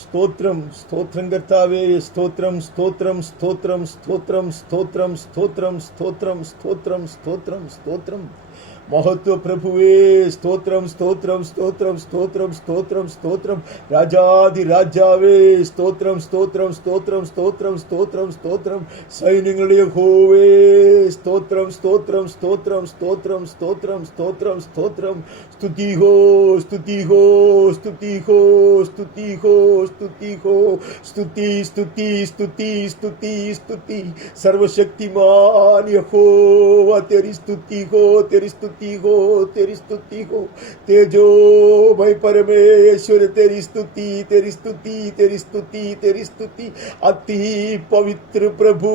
സ്തോത്രം സ്തോത്രം കർത്താവേ, സ്തോത്രം സ്തോത്രം സ്തോത്രം സ്തോത്രം സ്തോത്രം സ്തോത്രം സ്തോത്രം സ്തോത്രം സ്തോത്രം സ്തോത്രം മഹത്വ പ്രഭുവേ, സ്തോത്രം സ്തോത്രം സ്തോത്രം സ്തോത്രം സ്തോത്രം സ്തോത്രം രാജാതി രാജാവേ, സ്തോത്രം സ്തോത്രം സ്തോത്രം സ്തോത്രം സ്തോത്രം സ്തോത്രം സൈന്യങ്ങളുടെ യഹോവേ, സ്തോത്രം സ്തോത്രം സ്തോത്രം സ്തോത്രം സ്തോത്രം സ്തോത്രം സ്തോത്രം സ്തുതിഹോ സ്തുതിഹോ സ്തുതിഹോ സ്തുതിഹോ സ്തുതിഹോ സ്തുതി സ്തുതി സ്തുതി സ്തുതി സ്തുതി സർവശക്തിമാൻ യഹോവ तेरी स्तुति हो, तेरी स्तुति हो, तेरी स्तुति हो। तेजो भाई परमेश्वर तेरी स्तुति तेरी स्तुति तेरी स्तुति तेरी स्तुति। अति पवित्र प्रभु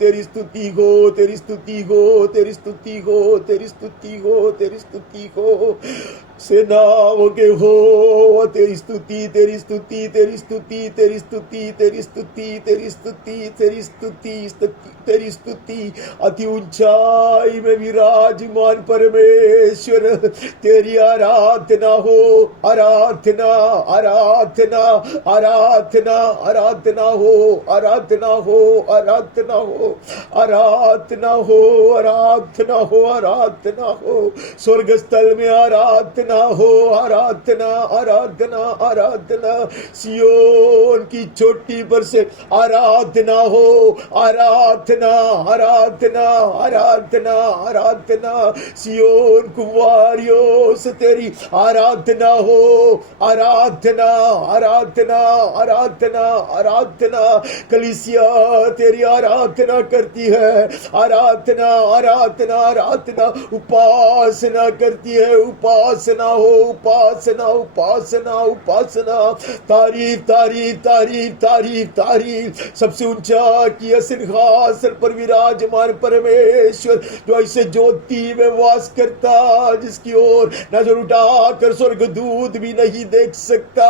तेरी स्तुति हो, तेरी स्तुति हो, तेरी स्तुति हो, तेरी स्तुति हो, तेरी स्तुति हो। सेनाओं के हो तेरी स्तुति तेरी स्तुति तेरी स्तुति तेरी स्तुति तेरी स्तुति तेरी स्तुति तेरी स्तुति तेरी स्तुति। अति ऊंचाई में विराजमान परमेश्वर तेरी आराधना हो, आराधना आराधना आराधना आराधना हो, आराधना हो, आराधना हो, आराधना हो, आराधना हो, आराधना हो। स्वर्ग स्थल में आराधना हो, आराधना आराधना आराधना। सियोन की चोटी पर से आराधना हो, आराधना आराधना आराधना आराधना। सियोन कुंवारियों से तेरी आराधना हो, आराधना आराधना आराधना आराधना। कलीसिया तेरी आराधना करती है, आराधना आराधना आराधना। उपासना करती है, उपासना हो, उपासना उपासना उपासना। तारीफ तारीफ तारीफ तारीफ तारीफ। सबसे ऊंचा किया सिंहासन पर विराजमान परमेश्वर, जो ऐसे ज्योति में वास करता जिसकी ओर नजर उठाकर स्वर्गदूत भी नहीं देख सकता।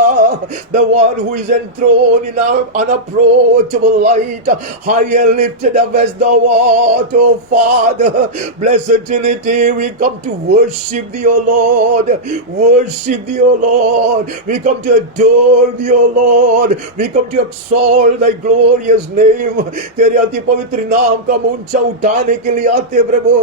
The one who is enthroned in unapproachable light, high and lifted up as thou art, O Father. Blessed Trinity, we come to worship thee, O Lord. Worship thee, O Lord. We come to adore thee, O Lord. We come to exalt thy glorious name. तेरे अति पवित्र नाम का ऊंचा उठाने के लिए आते प्रभु।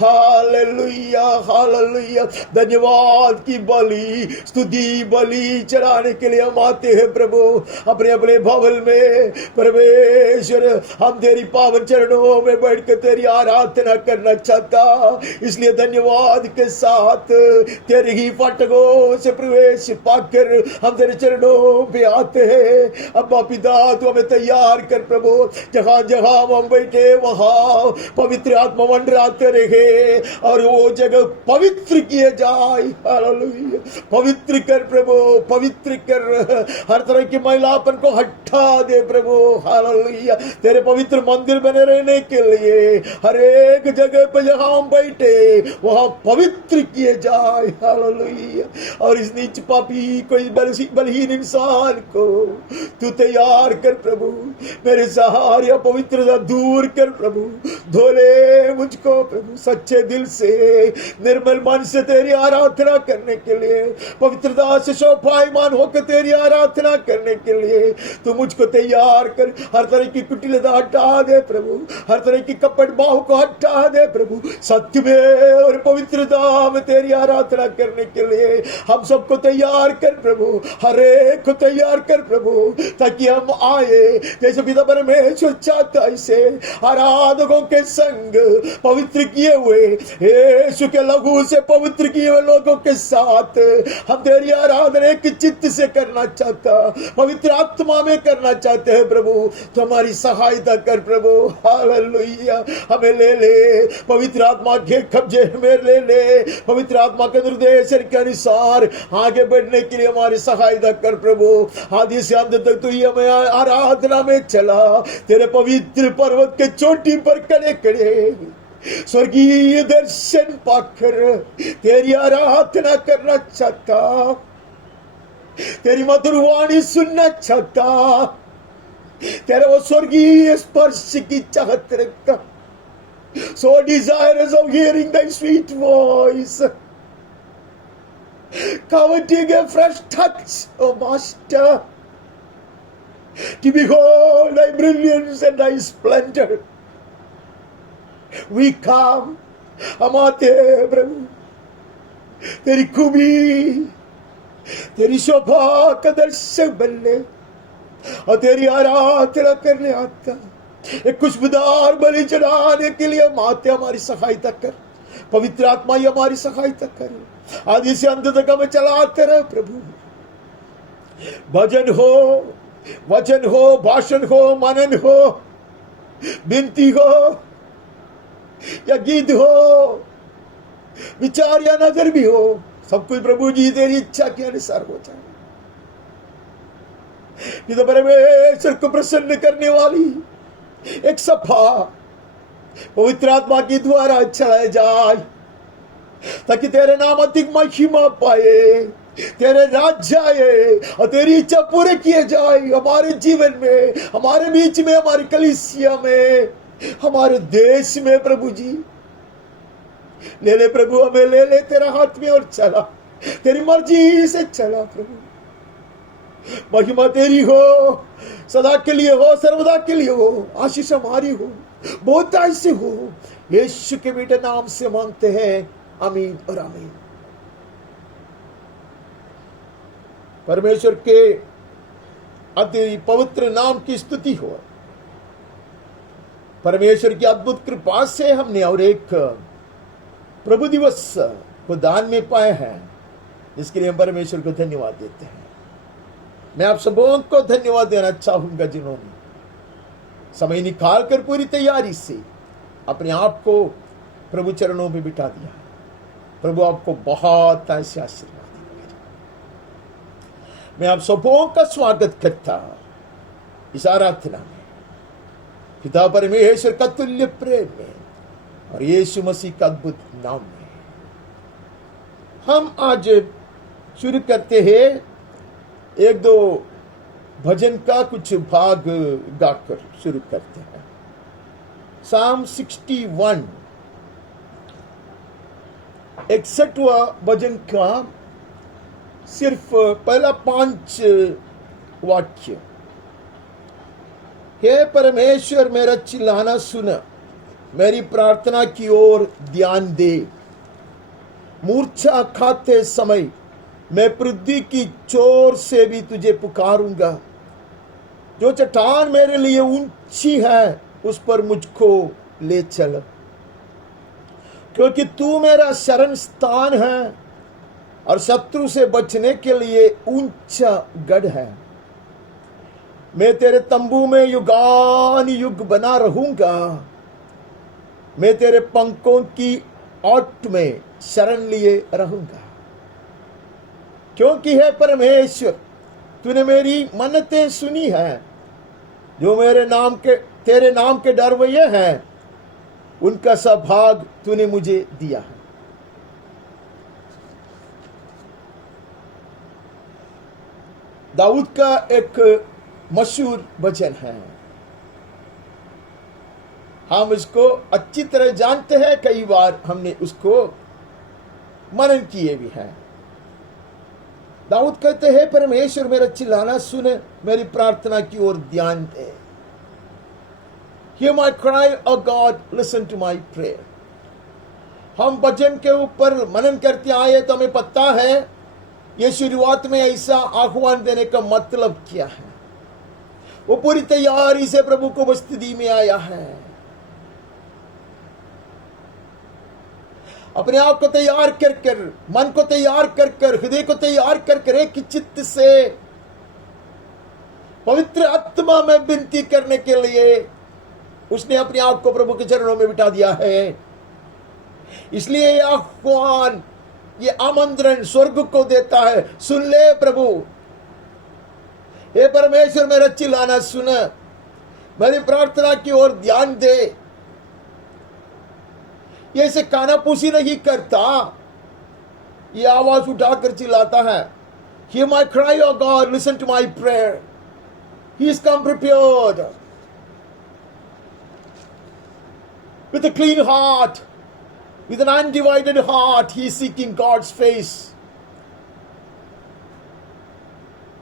Hallelujah hallelujah. धन्यवाद की बलि स्तुति बलि चढ़ाने के लिए हम आते हैं प्रभु। अपने अपने भवन में परमेश्वर हम तेरी पावन चरणों में बैठकर तेरी आराधना करना चाहता, इसलिए धन्यवाद के साथ तेरे ही फाटकों से प्रवेश पाकर हम तेरे चरणों पे आते हैं। अब्बा पिता तू हमें तैयार कर प्रभु, जहां जहां हम बैठे वहां पवित्र आत्मा मंडराते रहे और वो जगह पवित्र किए जाए। हालेलुया। पवित्र कर प्रभु, पवित्र कर। हर तरह की मैलापन को हटा दे प्रभु। हालेलुया। तेरे पवित्र मंदिर बने रहने के लिए हर एक जगह पे जहां हम बैठे वहां पवित्र किए जाए। हालेलुया। और इस नीच पापी कोई बलहीन इंसान को तू तैयार कर प्रभु। मेरे सहारे पवित्रता दूर कर प्रभु। धोले मुझको प्रभु सच्चे दिल से, निर्मल मन से तेरी आराधना करने के लिए, पवित्रता से शोभायमान होकर तेरी आराधना करने के लिए तू मुझको तैयार कर। हर तरह की कुटिलता हटा दे प्रभु, हर तरह की कपट बाहु को हटा दे प्रभु। सत्य में और पवित्रता में तेरी आराधना करने के लिए हम सबको तैयार कर प्रभु, हर एक को तैयार कर प्रभु, ताकि हम आए जैसे पिता परमेश्वर चाहता ऐसे आराधकों के संग पवित्र किए हुए यीशु के लहू से पवित्र किए हुए लोगों के साथ हम तेरी आराधना एक चित्त से करना चाहता, पवित्र आत्मा में करना चाहते हैं प्रभु। तो हमारी सहायता कर प्रभु। हालेलुया। हमें ले ले पवित्र आत्मा के कब्जे में ले ले, पवित्र आत्मा के निर्देशन के अनुसार आगे बढ़ने के लिए हमारी सहायता कर प्रभु। आदि से अंत तक तू ही हमें आराधना में चला, तेरे पवित्र पर्वत के चोटी पर खड़े खड़े स्वर्गीय दर्शन पाकर तेरी आराधना करना चाहता, तेरी मधुर वाणी सुनना चाहता, तेरे वो स्वर्गीय स्पर्श की चाहत रखता। So desirous of hearing thy sweet voice, coveting a fresh touch, oh Master. to behold thy brilliance and thy splendor. We come, हम आते हैं प्रभु, तेरी खूबी, तेरी शोभा का दर्शक बनने और तेरी आराधना करने आता। एक खुशबूदार बलि चढ़ाने के लिए हम आते, हमारी सहायता कर, पवित्र आत्मा ही हमारी सहायता करे, आदि से अंत तक हमें चलाते रहे प्रभु। भजन हो, वचन हो, भाषण हो, मनन हो, विनती हो या गीत हो, विचार या नजर भी हो, सब कुछ प्रभु जी तेरी इच्छा के अनुसार हो जाए। तो परमेश्वर को प्रसन्न करने वाली एक सभा पवित्र आत्मा के द्वारा चलाए जाए, ताकि तेरे नाम अधिक महिमा पाए, तेरे राज्य आए और तेरी इच्छा पूरे किए जाए हमारे जीवन में, हमारे बीच में, हमारी कलीसिया में, हमारे देश में। प्रभु जी ले ले प्रभु, हमें ले ले तेरा हाथ में और चला, तेरी मर्जी से चला प्रभु। महिमा तेरी हो, सदा के लिए हो, सर्वदा के लिए हो, आशीष हमारी हो, बहुतायत से हो। यीशु के बेटे नाम से मांगते हैं, आमीन और आमीन। परमेश्वर के अति पवित्र नाम की स्तुति हो। परमेश्वर की अद्भुत कृपा से हमने और एक प्रभु दिवस को दान में पाए हैं, जिसके लिए हम परमेश्वर को धन्यवाद देते हैं। मैं आप सबों को धन्यवाद देना चाहूंगा जिन्होंने समय निकाल कर पूरी तैयारी से अपने आप को प्रभु चरणों में बिठा दिया। प्रभु आपको बहुत ऐसे आशीर्वाद देगा। मैं आप सबों का स्वागत करता इस आराधना में, पिता परमेश्वर का तुल्य प्रेम में और यीशु मसीह का अद्भुत नाम में। हम आज शुरू करते हैं एक दो भजन का कुछ भाग गाकर शुरू करते हैं। साम 61 61वां भजन का सिर्फ पहला 5 वाक्य। हे परमेश्वर मेरा चिल्लाना सुन, मेरी प्रार्थना की ओर ध्यान दे। मूर्छा खाते समय मैं पृथ्वी की चोर से भी तुझे पुकारूंगा। जो चट्टान मेरे लिए ऊंची है उस पर मुझको ले चल, क्योंकि तू मेरा शरण स्थान है और शत्रु से बचने के लिए ऊंचा गढ़ है। मैं तेरे तंबू में युगान युग बना रहूंगा। मैं तेरे पंखों की ओट में शरण लिए रहूंगा। क्योंकि है परमेश्वर तूने मेरी मन्नतें सुनी है। जो तेरे नाम के डरवैये हैं उनका सब भाग तूने मुझे दिया है। दाऊद का एक मशहूर भजन है, हम इसको अच्छी तरह जानते हैं, कई बार हमने उसको मनन किए भी हैं। दाऊद कहते हैं, परमेश्वर मेरा चिल्लाना सुने, मेरी प्रार्थना की ओर ध्यान दे। Hear my cry, O God, listen to my prayer. हम भजन के ऊपर मनन करते आए तो हमें पता है ये शुरुआत में ऐसा आह्वान देने का मतलब क्या है। वो पूरी तैयारी से प्रभु को उपस्थिति में आया है, अपने आप को तैयार कर कर, मन को तैयार कर कर, हृदय को तैयार कर कर एक चित्त से पवित्र आत्मा में विनती करने के लिए उसने अपने आप को प्रभु के चरणों में बिठा दिया है। इसलिए यह आह्वान, ये आमंत्रण स्वर्ग को देता है, सुन ले प्रभु। हे परमेश्वर मेरा चिल्लाना सुन, मेरी प्रार्थना की ओर ध्यान दे। ये इसे कानापूसी नहीं करता, ये आवाज उठाकर चिल्लाता है, Hear my cry, O God, listen to my prayer. He is come prepared with a clean heart, with an undivided heart. He is seeking God's face.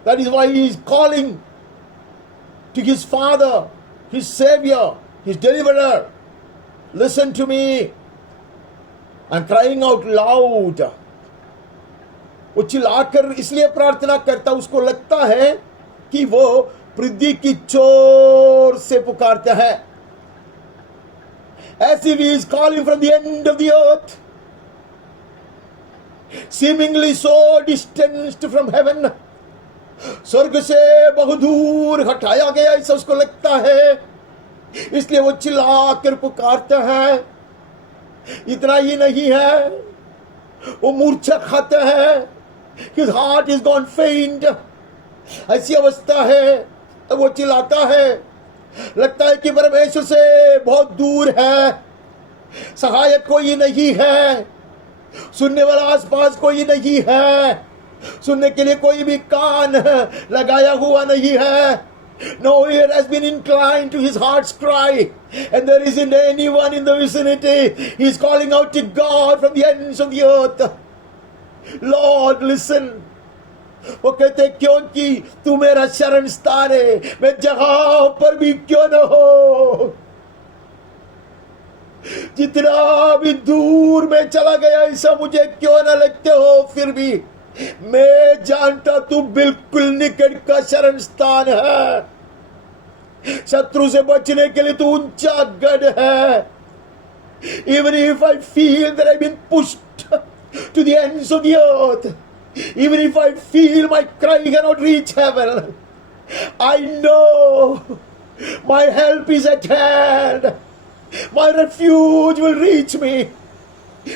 That is why he is calling to his Father, his Savior, his Deliverer. Listen to me. I'm crying out loud. वो चिल्लाकर इसलिए प्रार्थना करता, उसको लगता है कि वो पृथ्वी की चोर से पुकारता है. As if he is calling from the end of the earth, seemingly so distanced from heaven. स्वर्ग से बहुत दूर हटाया गया ऐसा उसको लगता है, इसलिए वो चिल्लाकर पुकारता है. इतना ही नहीं है, वो मूर्छा खाता है. His heart is gone faint. ऐसी अवस्था है, वो चिल्लाता है. लगता है कि परमेश्वर से बहुत दूर है, सहायक कोई नहीं है, सुनने वाला आसपास कोई नहीं है, सुनने के लिए कोई भी कान लगाया हुआ नहीं है. No ear has been inclined to his heart's cry, and there isn't anyone in the vicinity. He is calling out to God from the ends of the earth. Lord, listen. वो कहते क्योंकि तू मेरा शरण स्थान है, मैं जहां पर भी क्यों न हो, जितना भी दूर में चला गया ऐसा मुझे क्यों न लगते हो, फिर भी मैं जानता तू बिल्कुल निकट का शरण स्थान है. शत्रु से बचने के लिए तू ऊंचा गढ़ है. Even if I feel that I've been pushed to the ends of the earth, even if I feel my cry cannot reach heaven, I know my help is at hand. My refuge will reach me.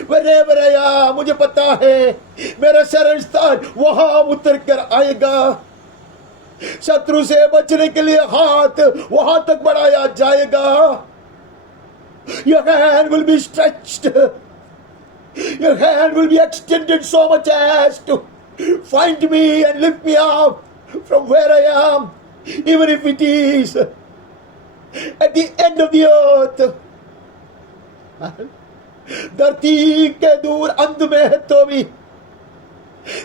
Wherever I am, मुझे पता है मेरा शरण स्थान वहां उतर कर आएगा. शत्रु से बचने के लिए हाथ वहां तक बढ़ाया जाएगा. Your hand will be stretched. Your hand will be extended so much as to find me and lift me up from where I am, even if it is at the end of the earth. धरती के दूर अंत में है तो भी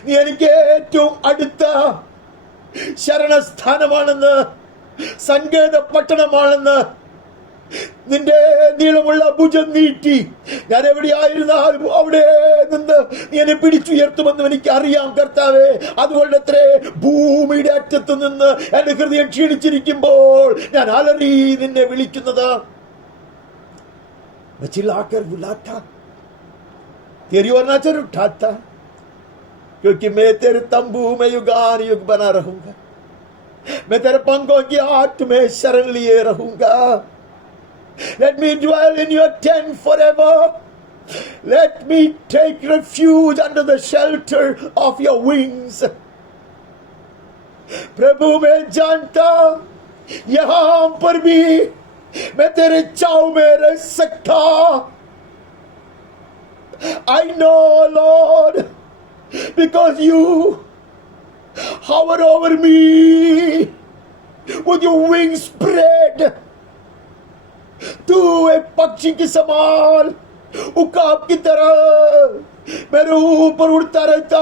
നീ എനിക്ക് ഏറ്റവും അടുത്ത ശരണസ്ഥാനമാണെന്ന്, സങ്കേത പട്ടണമാണെന്ന്, നിന്റെ നീളമുള്ള ഭുജം നീട്ടി ഞാൻ എവിടെയായിരുന്നാലും അവിടെ നിന്ന് നീ എന്നെ പിടിച്ചുയർത്തുമെന്ന് എനിക്ക് അറിയാം കർത്താവേ. അതുകൊണ്ടത്രേ ഭൂമിയുടെ അറ്റത്ത് നിന്ന് എന്റെ ഹൃദയം ക്ഷീണിച്ചിരിക്കുമ്പോൾ ഞാൻ അലറി നിന്നെ വിളിക്കുന്നത്. मैं चिल्लाकर बुलाता, तेरी ओर नजर उठाता, क्योंकि मैं तेरे तंबू में युगान युग बना रहूंगा. मैं तेरे पंखों की आठ में शरण लिए रहूंगा. Let me dwell in your tent forever. Let me take refuge under the shelter of your wings. प्रभु मैं जानता यहां पर भी मैं तेरे छाव में रह सकता. I know, Lord, because you hover over me with your wings spread. तू एक पक्षी के समान उकाब की तरह मेरे ऊपर उड़ता रहता,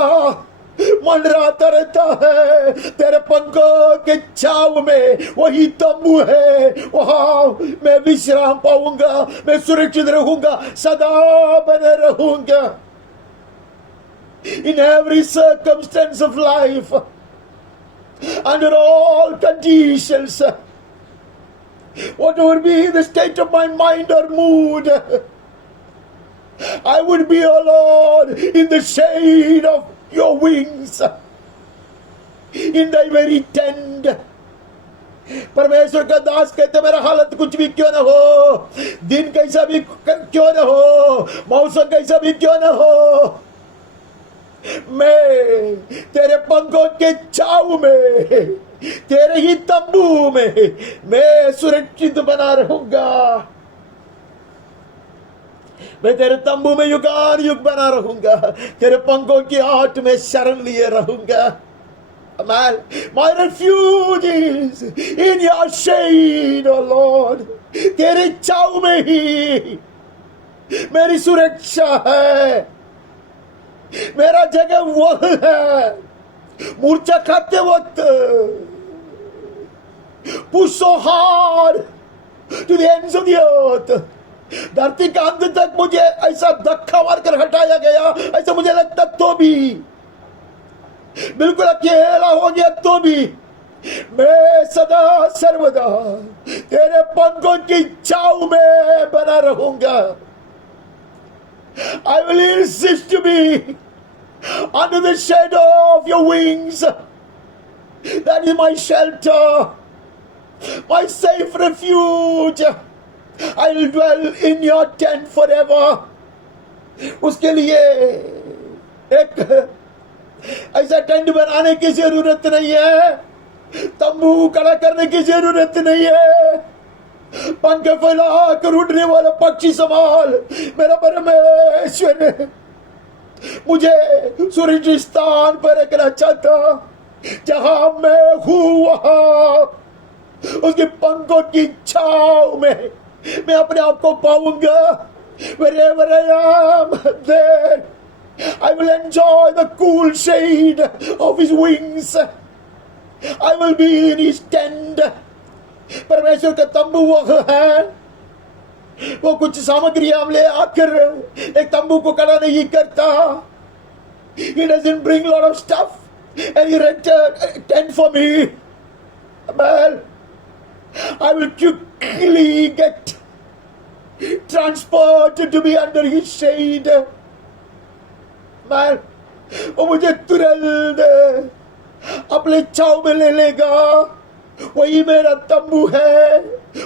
मंडराता रहता है. तेरे पंखों के छाव में वही तंबू है, वहां मैं विश्राम पाऊंगा, मैं सुरक्षित रहूंगा, सदा बने रहूंगा. In every circumstance of life, under all conditions, whatever be the state of my mind or mood, I would be, O Lord, in the shade of your wings, in thy very tent. परमेश्वर का दास कहते मेरा हालत कुछ भी क्यों न हो, दिन कैसा भी क्यों न हो, मौसम कैसा भी क्यों न हो, मैं तेरे पंखों के छाव में, तेरे ही तंबू में मैं सुरक्षित बना रहूंगा. मैं तेरे तंबू में युगान युग बना रहूंगा, तेरे पंखों की आठ में शरण लिए रहूंगा. My refuge is in your shade, O Lord. तेरे छाव में ही मेरी सुरक्षा है, मेरा जगह वो है. मूर्छा खाते वक्त push so hard to the ends of the earth. धरती का अंत तक मुझे ऐसा धक्का मारकर हटाया गया, ऐसा मुझे लगता तो भी, बिल्कुल अकेला हो गया तो भी, मैं सदा सर्वदा तेरे पंखों की छांव में बना रहूंगा. I will insist to be under the shadow of your wings. That is my shelter, my safe refuge. I will dwell in your tent forever. उसके लिए एक ऐसा टेंट बनाने की जरूरत नहीं है, तंबू खड़ा करने की जरूरत नहीं है, पंख फैला कर उड़ने वाला पक्षी सवाल मेरा परमेश्वर ने मुझे सुरक्षित स्थान पर रखना चाहता. जहां मैं हूं वहां उसके पंखों की छांव में मैं अपने आप को पाऊंगा. Wherever I am, there I will enjoy the cool shade of his wings. I will be in his tent. परमेश्वर का तंबू वो है, वो कुछ सामग्रियां ले आकर एक तंबू को खड़ा नहीं करता. He doesn't bring a lot of stuff and he rent a tent for me. Well, I will quickly get transported to be under his shade. Man, वो मुझे तुरंत अपने छांव में ले लेगा. वही मेरा तंबू है,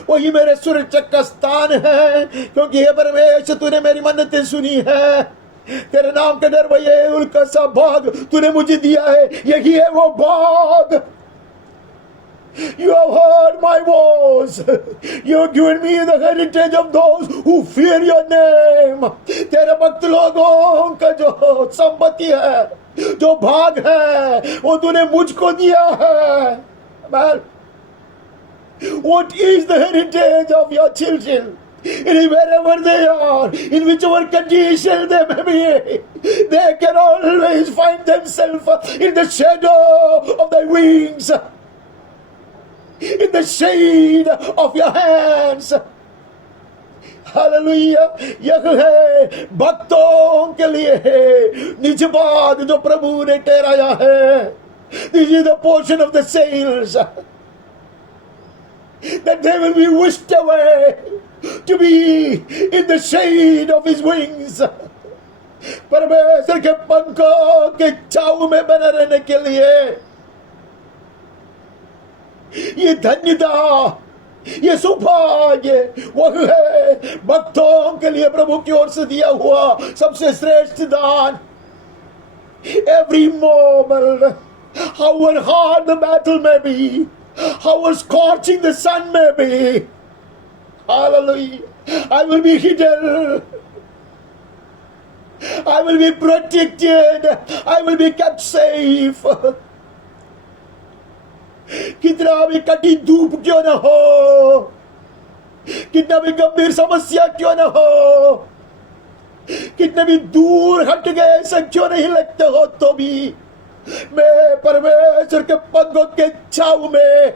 वही मेरे सुरक्षक का स्थान है, क्योंकि हे परमेश्वर तूने मेरी मन्नतें सुनी है. तेरे नाम के डर वही उनका सा भाग तूने मुझे दिया है, यही है वो भाग. You have heard my voice. You have given me the heritage of those who fear your name. तेरे भक्त लोगों का जो संपत्ति है, जो भाग है, वो तूने मुझको दिया है. Man, what is the heritage of your children? Wherever they are, in whichever condition they may be, they can always find themselves in the shadow of thy wings, in the shade of your hands. Hallelujah. यह है भक्तों के लिए निज बात जो प्रभु ने ठहराया है. This is the portion of the saints, that they will be whisked away to be in the shade of his wings. परमेश्वर के पंखों के छांव में बने रहने के लिए ये धन्यता, ये सौभाग्य वह है भक्तों के लिए प्रभु की ओर से दिया हुआ सबसे श्रेष्ठ दान. Every moment, however hard the battle may be, however scorching the sun may be, hallelujah, I will be hidden, I will be protected, I will be kept safe. कितना भी कठिन धूप क्यों न हो, कितना भी गंभीर समस्या क्यों न हो, कितने भी दूर हट गए ऐसा क्यों नहीं लगते हो, तो भी मैं परमेश्वर के पंखों के छांव में,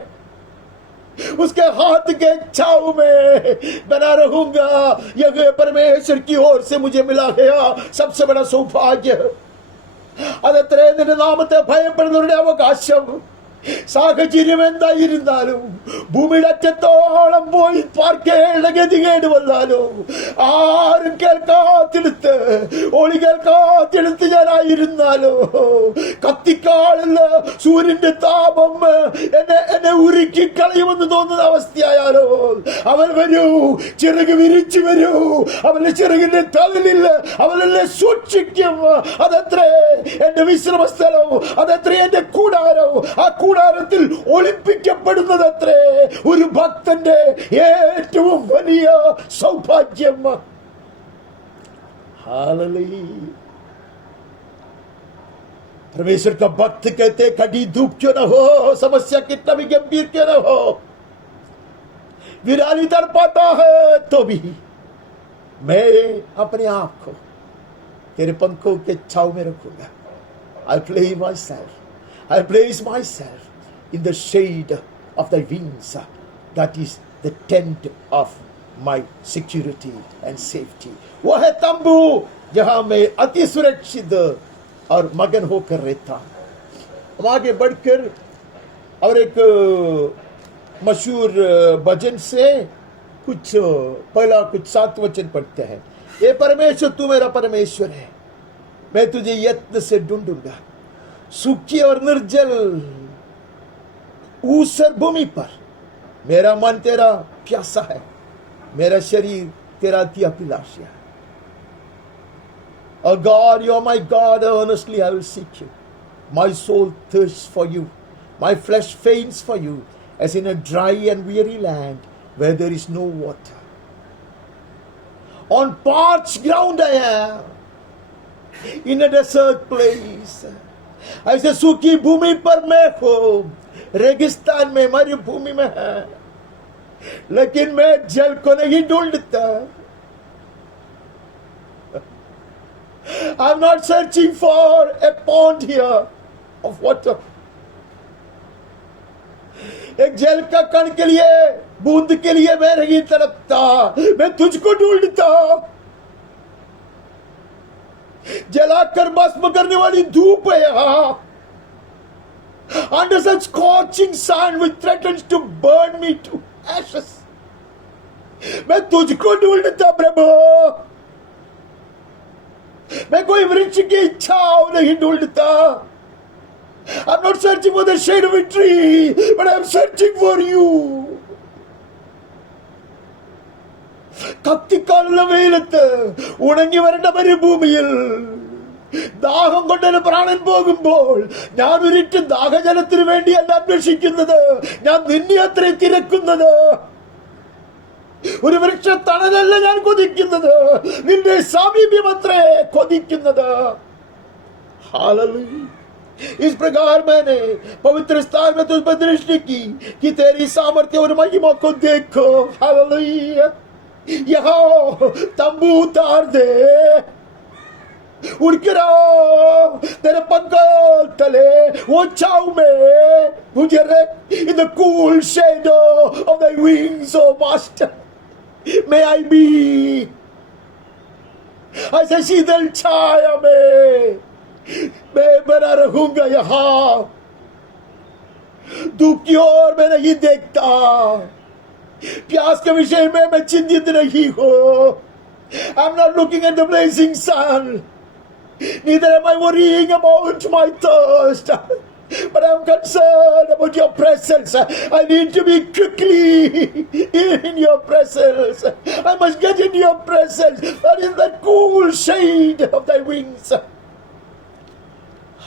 उसके हाथ के छांव में बना रहूंगा. यह परमेश्वर की ओर से मुझे मिला गया सबसे बड़ा सौभाग्य. അത് എത്രയും നാമത്തെ ഭയപ്പെടുന്നവരുടെ അവകാശം. സാഹചര്യം എന്തായിരുന്നാലും ഭൂമിയുടെ അറ്റത്തോളം പോയി പാർക്കേണ്ട ഗതികേട് വന്നാലും ആരും കേൾക്കാത്തിടത്ത്, ഒളി കേൾക്കാത്തിടത്ത് ഞാനായിരുന്നാലോ, കത്തിക്കാളുന്ന സൂര്യന്റെ താപം എന്നെ ഉരുക്കി കളയുമെന്ന് തോന്നുന്ന അവസ്ഥയായാലോ, അവൻ വരൂ, ചിറക് വിരിച്ചു വരൂ, അവന്റെ ചിറകിന്റെ തലലിൽ അവനെന്നെ സൂക്ഷിക്കും. അതത്രേ എന്റെ വിശ്രമസ്ഥലം, അതത്രേ എന്റെ കൂടാരം. ആ കൂടാരത്തിൽ ഒളിപ്പിക്കപ്പെടുന്നതത്രേ ഒരു ഭക്തന്റെ ഏറ്റവും വലിയ സൗഭാഗ്യം. हालेलुया. परमेश्वर का भक्त कहते कड़ी धूप क्यों ना हो, समस्या कितना भी गंभीर क्यों ना हो, विराली तड़पाता है, तो भी मैं अपने आप को तेरे पंखों के छांव में रखूंगा. I place myself in the shade of thy wings. That is the tent of my security and safety. वो है तंबू जहां मैं अति सुरक्षित और मगन होकर रहता हूं। हम आगे बढ़कर और एक मशहूर भजन से कुछ पहला कुछ 7 वचन पढ़ते हैं। ये परमेश्वर तू मेरा परमेश्वर है, मैं तुझे यत्न से ढूंढूंगा। सूखी और निर्जल ऊसर भूमि पर मेरा मन तेरा प्यासा है, मेरा शरीर तेरा अति अभिलाषी है। Oh God, you are my God, earnestly I will seek you. My soul thirsts for you, my flesh faints for you, as in a dry and weary land where there is no water. On parched ground I am, in a desert place. ऐसे सूखी भूमि पर मैं हूं, रेगिस्तान में, मरुभूमि में है, लेकिन मैं जल को नहीं ढूंढता। I'm not searching for a pond here of water. एक जल का कण के लिए, बूंद के लिए मैं नहीं तड़पता, मैं तुझको ढूंढता। जलाकर भस्म करने वाली धूप है यहां, under such scorching sun which threatens to burn me to ashes. मैं तुझको ढूंढता प्रभु। मैं कोई वृक्ष की इच्छाओं नहीं ढूंढता। I'm not searching for the shade of a tree, but I'm searching for you. കത്തിക്കാനുള്ള വെയിലത്ത്, ഉണങ്ങി വരേണ്ട മരുഭൂമിയിൽ ദാഹം കൊണ്ട് പ്രാണൻ പോകുമ്പോൾ ഞാൻ ഒരിറ്റു ദാഹജലത്തിന് വേണ്ടിയല്ല അന്വേഷിക്കുന്നത്, ഞാൻ നിന്നെ അത്രേ തിരക്കുന്നത്. ഒരു വൃക്ഷ തണലല്ല ഞാൻ കൊതിക്കുന്നത്, നിന്റെ സാമീപ്യം അത്രേ കൊതിക്കുന്നത്. हालेलुया। इस प्रकार मैंने पवित्र स्थान में तुझ पर दृष्टि की कि तेरी सामर्थ्य और महिमा को देखो। हालेलुया। यहाँ तंबू उतार दे, उड़ के रहो तेरे पंखों तले, वो छाव में मुझे रख, in the cool shadow of thy wings, O Master. May I be ऐसे शीतल छाया में मैं बना रहूंगा। यहां धूप की ओर मैं नहीं देखता, प्यास के विषय में मैं चिंतित नहीं हूं। I'm not looking at the blazing sun, neither am I worrying about my thirst, but I'm concerned about your presence. I need to be quickly in your presence. I must get in your presence. That is the cool shade of thy wings.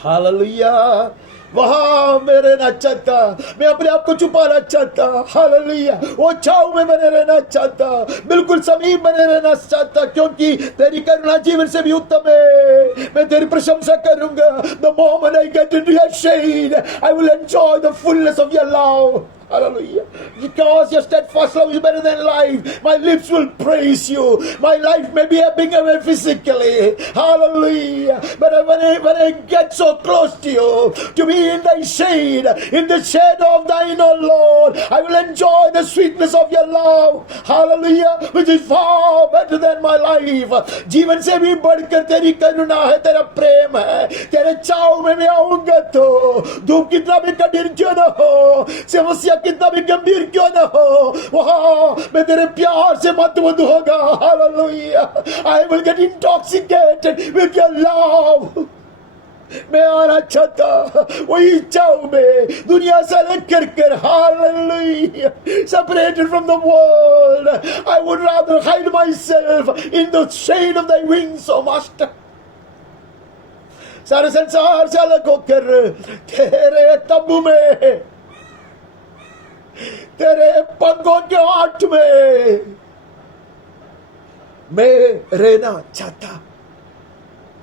Hallelujah. वहां मैं रहना चाहता, मैं अपने आप को छुपाना चाहता। हालेलुया। वो छाव में बने रहना चाहता, बिल्कुल समीप बने रहना चाहता, क्योंकि तेरी करुणा जीवन से भी उत्तम है। मैं तेरी प्रशंसा करूंगा। The moment I get into your shade, I will enjoy the fullness of your love. Hallelujah. Because your steadfast love is better than life, my lips will praise you. My life may be ebbing away physically. Hallelujah. But when I get so close to you, to be in thy shade, in the shadow of thine, O Lord, I will enjoy the sweetness of your love. Hallelujah. Which is far better than my life. जीवन से भी बढ़कर तेरी करुणा है, तेरा प्रेम है। तेरे चाव में मैं आऊंगा तो धूप कितना भी कठिन क्यों न हो, समस्या कितना भी गंभीर क्यों न हो, वहां मैं तेरे प्यार से मतबुद्ध होगा। Hallelujah. I will get intoxicated with your love. मैं आना चाहता वही चाव में, दुनिया से अलग कर कर। Hallelujah. Separated from the world, I would rather hide myself in the shade of thy wings, O Master. सारे संसार से अलग होकर तेरे तंबू में, तेरे पंखों के आठ में मैं रहना चाहता।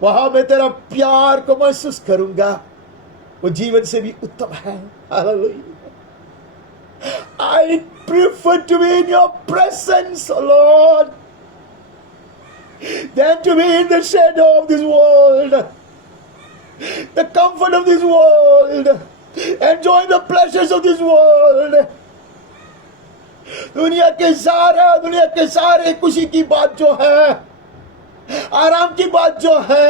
वहां मैं तेरा प्यार को महसूस करूंगा, वो जीवन से भी उत्तम है। Hallelujah. I prefer to be in your presence, O Lord, than to be in the shadow of this world, the comfort of this world, enjoying the pleasures of this world. दुनिया के सारे खुशी की बात जो है, आराम की बात जो है,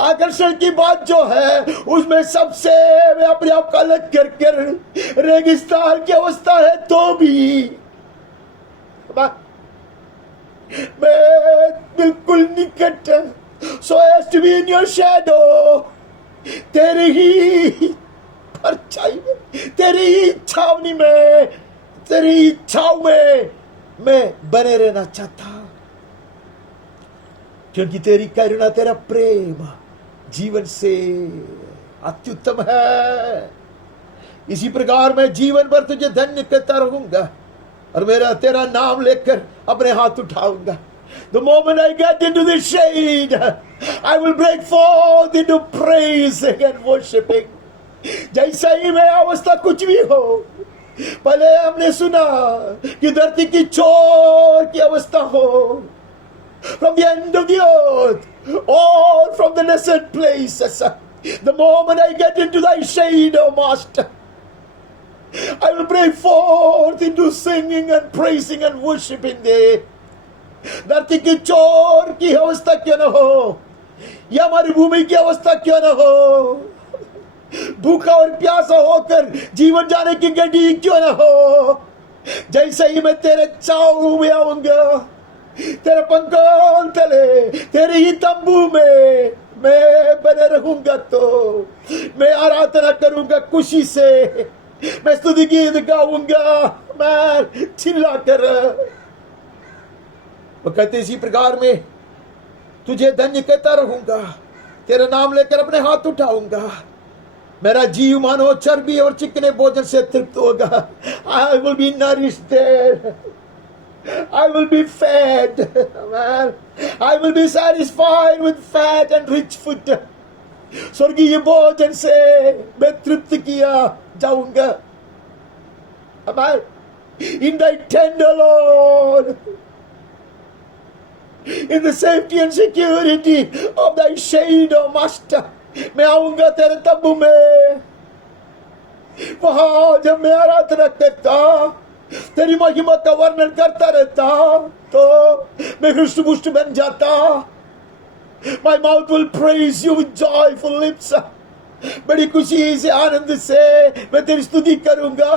आकर्षण की बात जो है, उसमें सबसे मैं अपने आप को अलग कर रेगिस्तान की अवस्था है तो भी मैं बिल्कुल निकट, so as to be in your shadow, तेरी ही परछाई में, तेरी ही छावनी में, तेरी ही छाव में मैं बने रहना चाहता, क्योंकि तेरी करुणा, तेरा प्रेम जीवन से अत्युत्तम है। इसी प्रकार मैं जीवन भर तुझे धन्य कहता रहूंगा और मेरा तेरा नाम लेकर अपने हाथ उठाऊंगा। The moment I get into the shade, I will break forth into praising and worshiping. जैसा ही मैं अवस्था कुछ भी हो, पहले हमने सुना कि धरती की छोर की अवस्था हो, from the end of the earth or from the desert places, the moment I get into thy shade, O Master, I will break forth into singing and praising and worshiping thee. धरती की चोर की अवस्था क्यों न हो, या हमारी भूमि की अवस्था क्यों न हो, भूखा और प्यासा होकर जीवन जाने की गड्डी क्यों न हो, जैसे ही मैं तेरे छाव में आऊंगा, तेरे पंखों तले, तेरे ही तंबू में मैं बने रहूंगा, तो मैं आराधना करूंगा खुशी से, मैं स्तुति गीत गाऊंगा, मैं चिल्लाकर। वो कहते इसी प्रकार में तुझे धन्य कहता रहूंगा, तेरा नाम लेकर अपने हाथ उठाऊंगा, मेरा जीव मानो चर्बी और चिकने भोजन से तृप्त होगा। I will be nourished there, I will be fed, man. I will be satisfied with fat and rich food. स्वर्गीय भोजन से मैं तृप्त किया जाऊंगा। Amen. In thy tender Lord, in the safety and security of thy shade, O Master, मैं आऊंगा तेरे तंबू में, वहां जब मैं आराधना करता, तेरी महिमा का वर्णन करता रहता, तो मैं हृष्ट-पुष्ट बन जाता। My mouth will praise you with joyful lips. बड़ी खुशी से, आनंद से मैं तेरी स्तुति करूंगा।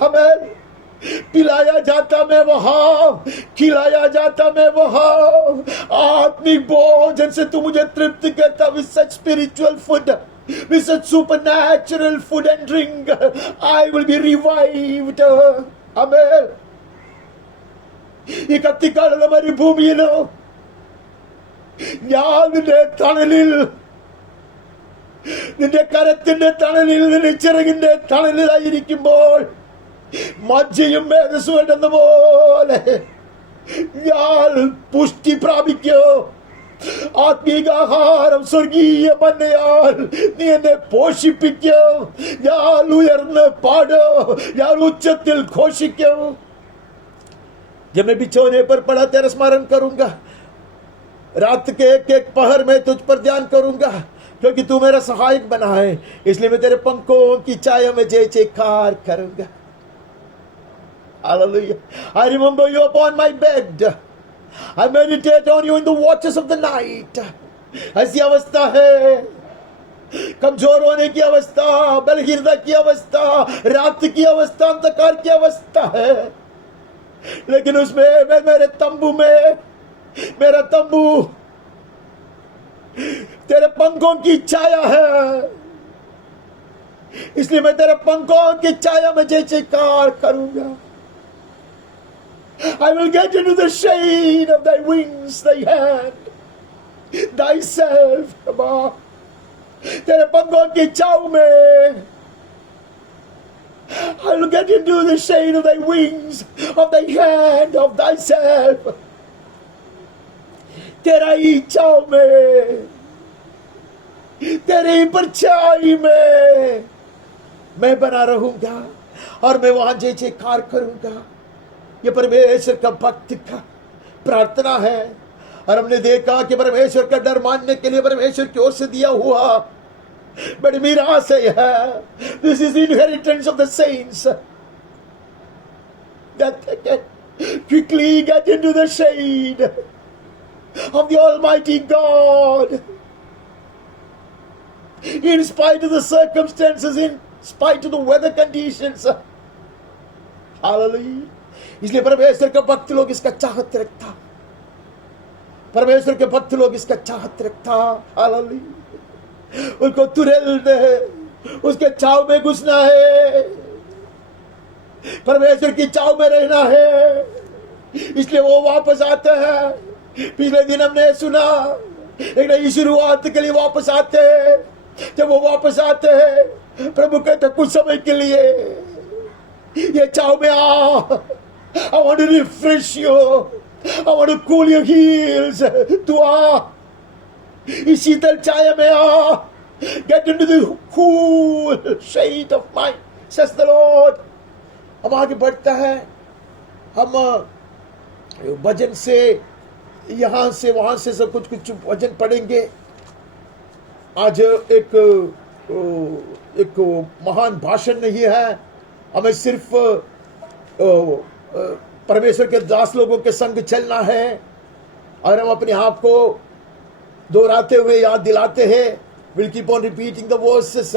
हमें पिलाया जाता मैं वहां, खिलाया जाता मैं वहां, आत्मिक भोजन से तू मुझे तृप्त करता, with such spiritual food, with such supernatural food and drink, I will be revived. Amen. ഈ കത്തിക്കാളുള്ള മരുഭൂമിയിലോ ഞാൻ നിന്റെ തണലിൽ, നിന്റെ കരത്തിന്റെ തണലിൽ, നിന്റെ ചിറകിന്റെ തണലിലായിരിക്കുമ്പോൾ മജ്ജയും മേധസ്സും എന്ന പോലെ ഞാൻ പുഷ്ടി പ്രാപിക്കോ, ആത്മീകാഹാരം സ്വർഗീയ മന്നയാൽ നീ എന്നെ പോഷിപ്പിക്കോ, ഞാൻ ഉയർന്ന് പാടോ, ഞാൻ ഉച്ചത്തിൽ ഘോഷിക്കോ। जब मैं बिछौने पर पड़ा तेरा स्मरण करूंगा, रात के एक एक पहर में तुझ पर ध्यान करूंगा, क्योंकि तू मेरा सहायक बना है, इसलिए मैं तेरे पंखों की छाया में जय जयकार करूंगा। Hallelujah. I remember you upon my bed. I meditate on you in the watches of the night. ऐसी अवस्था है, कमजोर होने की अवस्था, बलहीनता की अवस्था, रात की अवस्था, अंधकार की अवस्था है, लेकिन उसमें मैं मेरे तंबू में, मेरा तंबू तेरे पंखों की छाया है, इसलिए मैं तेरे पंखों की छाया में जय जयकार करूंगा। I will get into the shade of thy wings, thy hand, thyself, तेरे पंखों की छाव में I will get into the shade of thy wings, of thy hand, of thyself, तेरा ही छाव में, तेरी परछाई में मैं बना रहूंगा और मैं वहां जय जयकार करूंगा। ये परमेश्वर का भक्त का प्रार्थना है, और हमने देखा कि परमेश्वर का डर मानने के लिए परमेश्वर की ओर से दिया हुआ बड़ी मीरास है। This is inheritance of the saints, that thicket. Quickly get into the shade of the Almighty God. In spite of the circumstances, in spite of the weather conditions. Hallelujah. इसलिए परमेश्वर के भक्त लोग इसका चाहत रखता, परमेश्वर के भक्त लोग इसका चाहत रखता। हालेलुया। उनको तुरंत उसके चाव में घुसना है, परमेश्वर की चाव में रहना है, इसलिए वो वापस आते हैं। पिछले दिन हमने सुना एक नई शुरुआत के लिए वापस आते हैं। जब वो वापस आते हैं, प्रभु कहते कुछ समय के लिए ये चाव में आ, I want to refresh you, I want to cool your heels। तू आ, इस शीतल छाया में आ, get into the cool shade of mine, says the Lord। हम आगे बढ़ता है, हम भजन से यहाँ से वहां से सब कुछ भजन पढ़ेंगे। आज एक महान भाषण नहीं है, हमें सिर्फ परमेश्वर के दास लोगों के संग चलना है और हम अपने आप को दोहराते हुए याद दिलाते हैं। We'll keep on repeating the verses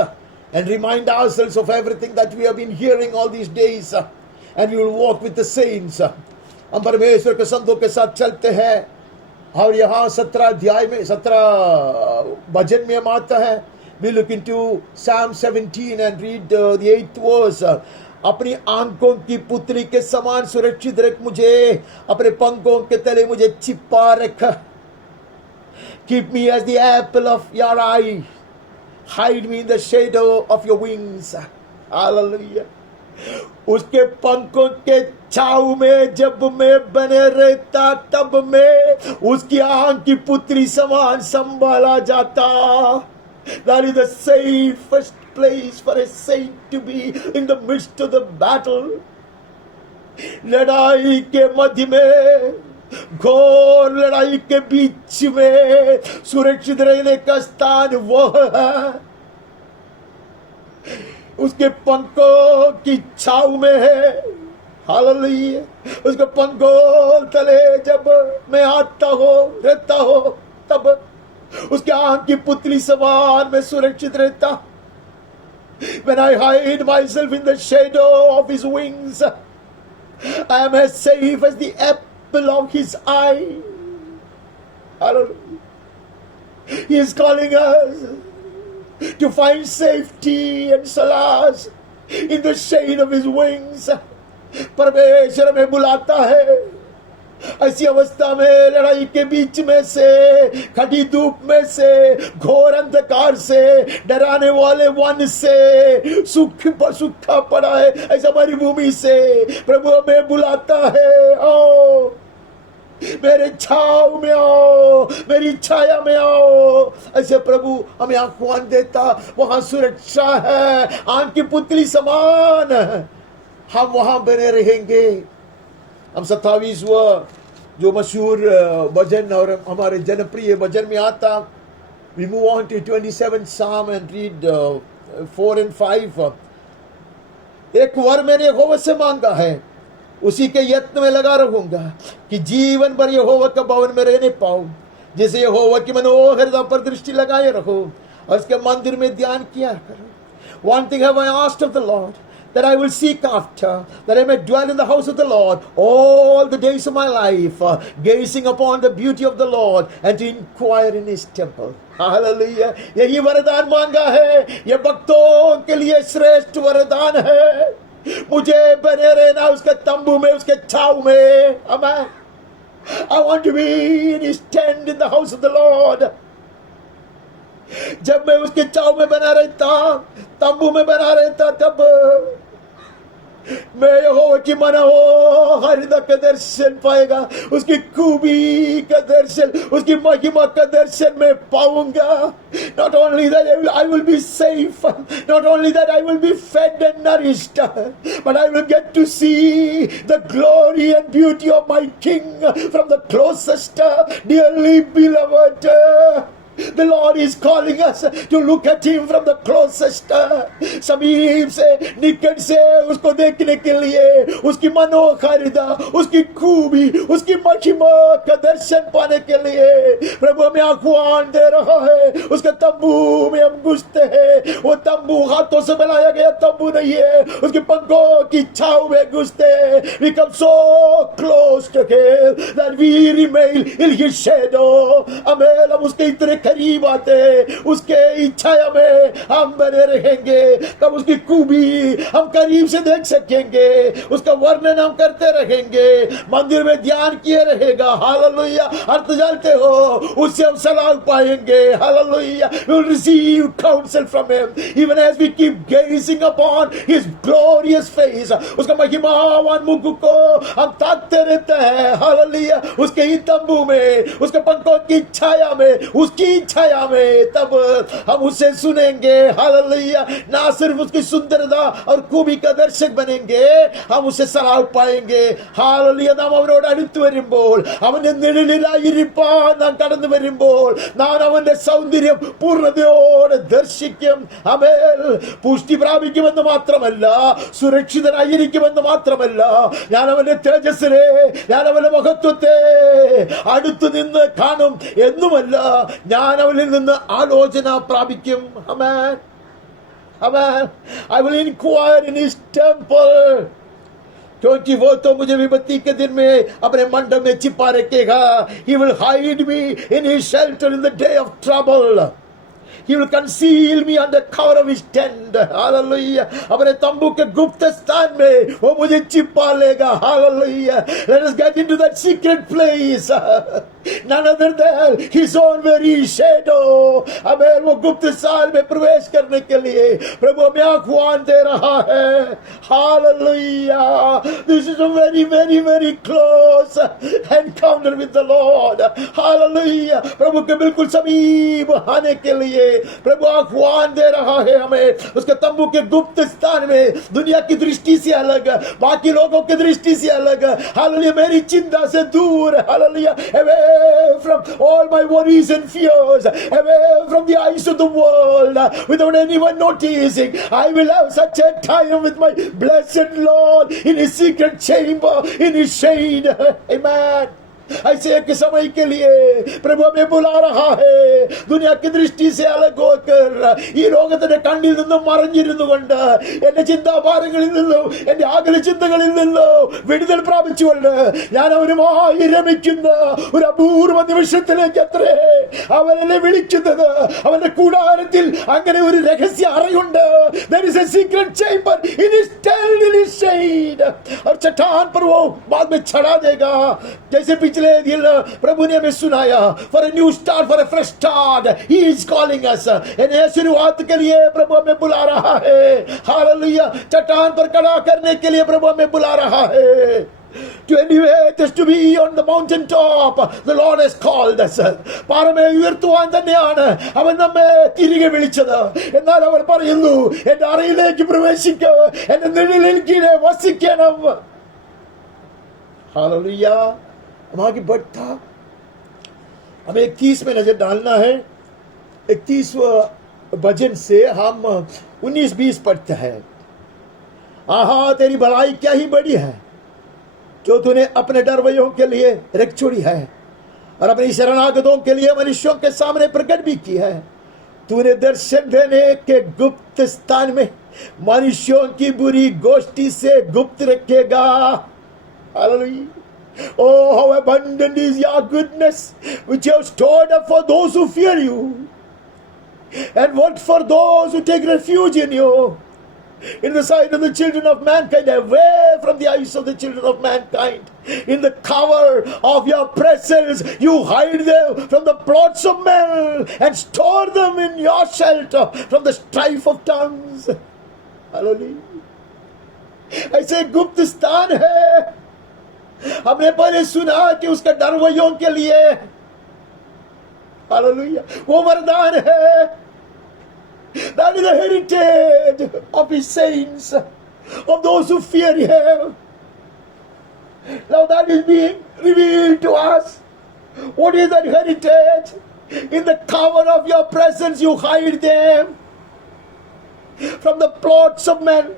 and remind ourselves of everything that we have been hearing all these days, and we will walk with the saints। हम परमेश्वर के संतों के साथ चलते हैं और यहाँ 17 अध्याय में 17 भजन में हम आता है। We look into Psalm 17 and read the 8th verse। अपनी आंखों की पुत्री के समान सुरक्षित रख मुझे, अपने पंखों के तले मुझे छिपा रख। Keep me as the apple of your eye, hide me in the shadow of your wings। Hallelujah। उसके पंखों के छाव में जब मैं बने रहता, तब मैं उसकी आंख की पुत्री समान संभाला जाता। That is the safest place for a saint to be in the midst of the battle। लड़ाई के मध्य में, घोर लड़ाई के बीच में सुरक्षित रहने का स्थान वो है, उसके पंखों की छाव में है। हालेलुया। उसके पंखों तले जब मैं आता हो रहता हो, तब उसके आंख की पुतली समान में सुरक्षित रहता। When I hide myself in the shadow of his wings, I am as safe as the apple of his eye। Hallelujah। He is calling us to find safety and solace in the shade of his wings। परमेश्वर हमें बुलाता है ऐसी अवस्था में, लड़ाई के बीच में से, खड़ी धूप में से, घोर अंधकार से, डराने वाले वन से, सूखा पड़ा है ऐसा मरुभूमि से प्रभु हमें बुलाता है। आओ मेरे छाव में आओ, मेरी छाया में आओ। ऐसे प्रभु हमें आह्वान देता। वहां सुरक्षा है, आंख की पुतली समान, हम वहां बने रहेंगे। हम 27वां जो मशहूर भजन और हमारे जनप्रिय भजन में आता। We move on to 27th Psalm and read 4 and 5। एक वर मैंने यहोवा से मांगा है, उसी के यत्न में लगा रहूंगा कि जीवन भर यहोवा के भवन में रहने पाऊं। जैसे यहोवा की मनोहरता पर दृष्टि लगाए रहो और उसके मंदिर में ध्यान किया करो। One thing have I asked of the Lord, that I will seek after, that I may dwell in the house of the Lord all the days of my life, gazing upon the beauty of the Lord and to inquire in his temple। Hallelujah. यही वरदान मांगा है, ये भक्तों के लिए श्रेष्ठ वरदान है। मुझे बने रहना उसके तंबू में, उसके छाव में। आमीन। I want to be in his tent in the house of the Lord। जब मैं उसके छाव में बना रहता, तंबू में बना रहता, तब मैं यहोवा की मनोहारिता का दर्शन पाएगा, उसकी खूबी का दर्शन, उसकी महिमा का दर्शन मैं पाऊंगा। Not only that I will be safe, not only that I will be fed and nourished, but I will get to see the glory and beauty of my King from the closest, dearly beloved The Lord is calling us to look at Him from the closest, समीप से, निकट से उसको देखने के लिए, उसकी मनोहारिता, उसकी खूबी, उसकी महिमा का दर्शन पाने के लिए प्रभु हमें आह्वान दे रहा है। उसके तंबू में हम घुसते हैं। वो तंबू हाथों से बनाया गया तंबू नहीं है, उसके पंखों की छाव में घुसते हैं। We come so close to Him that we remain in His shadow. हमें हम उसके इतने करीब आते हैं, उसके इच्छाया में हम बने रहेंगे। तब उसकी खूबी हम करीब से देख सकेंगे, उसका वर्णन हम करते रहेंगे, मंदिर में ध्यान किए रहेगा। हालेलुया। अर्थ जानते हो, उससे हम सलाह पाएंगे। Hallelujah. We will receive counsel from Him even as we keep gazing upon His glorious face. उसका महिमावान मुख को हम ताकते रहते हैं। हालेलुया। उसके ही तंबू में, उसके पंखों की छाया में, उसकी छाया में, तब हम उसे सुनेंगे। हालेलुया। ना सिर्फ उसकी सुंदरता और खूबी का दर्शक बनेंगे, हम उसे सलाह पाएंगे। हालेलुയ. നാം അവനോട് അടുത്ത് വരുമ്പോൾ, അവന്റെ നിഴലിലായിരിക്കാൻ നാം കടന്നു വരുമ്പോൾ, നാം അവന്റെ സൗന്ദര്യം പൂർണ്ണതയോടെ ദർശിക്കും. ആമേൻ. പുഷ്ടി പ്രാപിക്കുമെന്ന് മാത്രമല്ല, സുരക്ഷിതനായിരിക്കുമെന്ന് മാത്രമല്ല, ഞാൻ അവന്റെ തേജസ്സിനെ, ഞാൻ അവന്റെ മഹത്വത്തെ അടുത്തു നിന്ന് കാണും എന്നുമല്ല, ഞാൻ അവനിൽ നിന്ന് ആലോചന പ്രാപിക്കും. ആമേൻ. Amen. I will inquire in His temple. 24 तो मुझे विपत्ति के दिन में अपने मंडप में छिपा रखेगा. He will hide me in His shelter in the day of trouble. He will conceal me under cover of His tent. Hallelujah. अपने तंबू के गुप्त स्थान में वो मुझे छिपा लेगा. Hallelujah. Let us get into that secret place. None other than His own very shadow. हमें वो गुप्त स्थान में प्रवेश करने के लिए प्रभु हमें आह्वान दे रहा है. Hallelujah. This is a very, very, very close encounter with the Lord. Hallelujah. प्रभु के बिल्कुल समीप आने के लिए प्रभु आह्वान दे रहा है हमें. उसके तंबू के गुप्त स्थान में, दुनिया की दृष्टि से अलग, बाकी लोगों की दृष्टि से अलग. हालेलुया. मेरी चिंता से दूर. Hallelujah. Away from all my worries and fears, away from the eyes of the world, without anyone noticing, I will have such a time with my blessed Lord in His secret chamber, in His shade. Amen. ऐसे एक समय के लिए प्रभु हमें बुला रहा है. दुनिया की दृष्टि से अलग होकर ഈ ലോകത്തിന്റെ കണ്ണിൽ നിന്നും മറഞ്ഞിരുന്നുകൊണ്ട് എന്റെ ചിന്താഭാരങ്ങളിൽ നിന്നും എന്റെ ആകുല ചിന്തകളിൽ നിന്നും വിടുതൽ പ്രാപിച്ചുകൊണ്ട് ഞാൻ അവനുമായി രമിക്കുന്ന ഒരു അപൂർവ നിമിഷത്തിലേക്ക് അത്രേ അവൻ എന്നെ വിളിക്കുന്നത്. അവന്റെ കൂടാരത്തിൽ അങ്ങനെ ഒരു രഹസ്യ അറയുണ്ട്. There is a secret chamber in His tent, in His shade. और चट्टान पर वो बाद में चढ़ा देगा. जैसे पिछले दिन प्रभु ने हमें सुनाया, for a new start, for a fresh start, He is calling us. नए शुरुआत के लिए प्रभु हमें बुला रहा है. हालेलुया. चट्टान पर खड़ा करने के लिए प्रभु हमें बुला रहा है. To elevate us, to be on the mountain top, the Lord has called us. പാറമേ ഉയർത്തുവാൻ തന്നെയാണ് അവൻ നമ്മെ തിരികെ വിളിച്ചത്. എന്നാൽ അവൻ പറയുന്നു, എന്റെ അറയിലേക്ക് പ്രവേശിക്കുക, എന്റെ നിഴലിൽ കീഴെ വസിക്കണം. हालेलुया. हम आगे बढ़ता, हमें 31 में नजर डालना है. 31वां भजन से हम 19-20 पढ़ते हैं. आहा तेरी भलाई क्या ही बड़ी है, जो तूने अपने डरवैयों के लिए रख छोड़ी है और अपनी शरणागतों के लिए मनुष्यों के सामने प्रकट भी की है. तूने दर्शन देने के गुप्त स्थान में मनुष्यों की बुरी गोष्ठी से गुप्त रखेगा. Hallelujah. Oh, how abundant is your goodness, which you have stored up for those who fear you, and what for those who take refuge in you. In the sight of the children of mankind, away from the eyes of the children of mankind, in the cover of your presence, you hide them from the plots of men and store them in your shelter from the strife of tongues. Hallelujah. ऐसे गुप्त स्थान है. हमने पहले सुना कि उसका डरवैयों के लिए, हालेलुया, वो वरदान है. That is the heritage of His saints, of those who fear Him. Now that is being revealed to us. What is that heritage? In the cover of your presence, you hide them from the plots of men.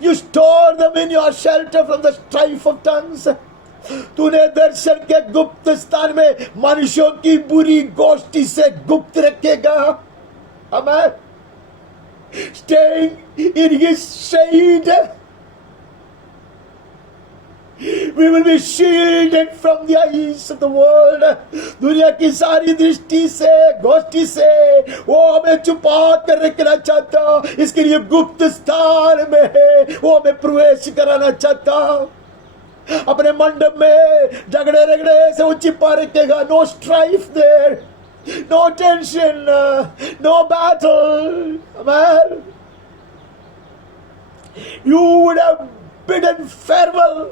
You store them in your shelter from the strife of tongues. तूने दर्शन के गुप्त स्थान में मनुष्यों की बुरी गोष्ठी से गुप्त रखेगा. Amen. Staying in his shade, we will be shielded from the eyes of the world. दुनिया की सारी दृष्टि से, गोष्ठी से वो हमें छुपा कर रखना चाहता. इसके लिए गुप्त स्थान में है वो हमें प्रवेश कराना चाहता. अपने मंडप में झगड़े रगड़े से वो छिपा रखेगा. No strife there, no tension, no battle. Amen. You would have bidden farewell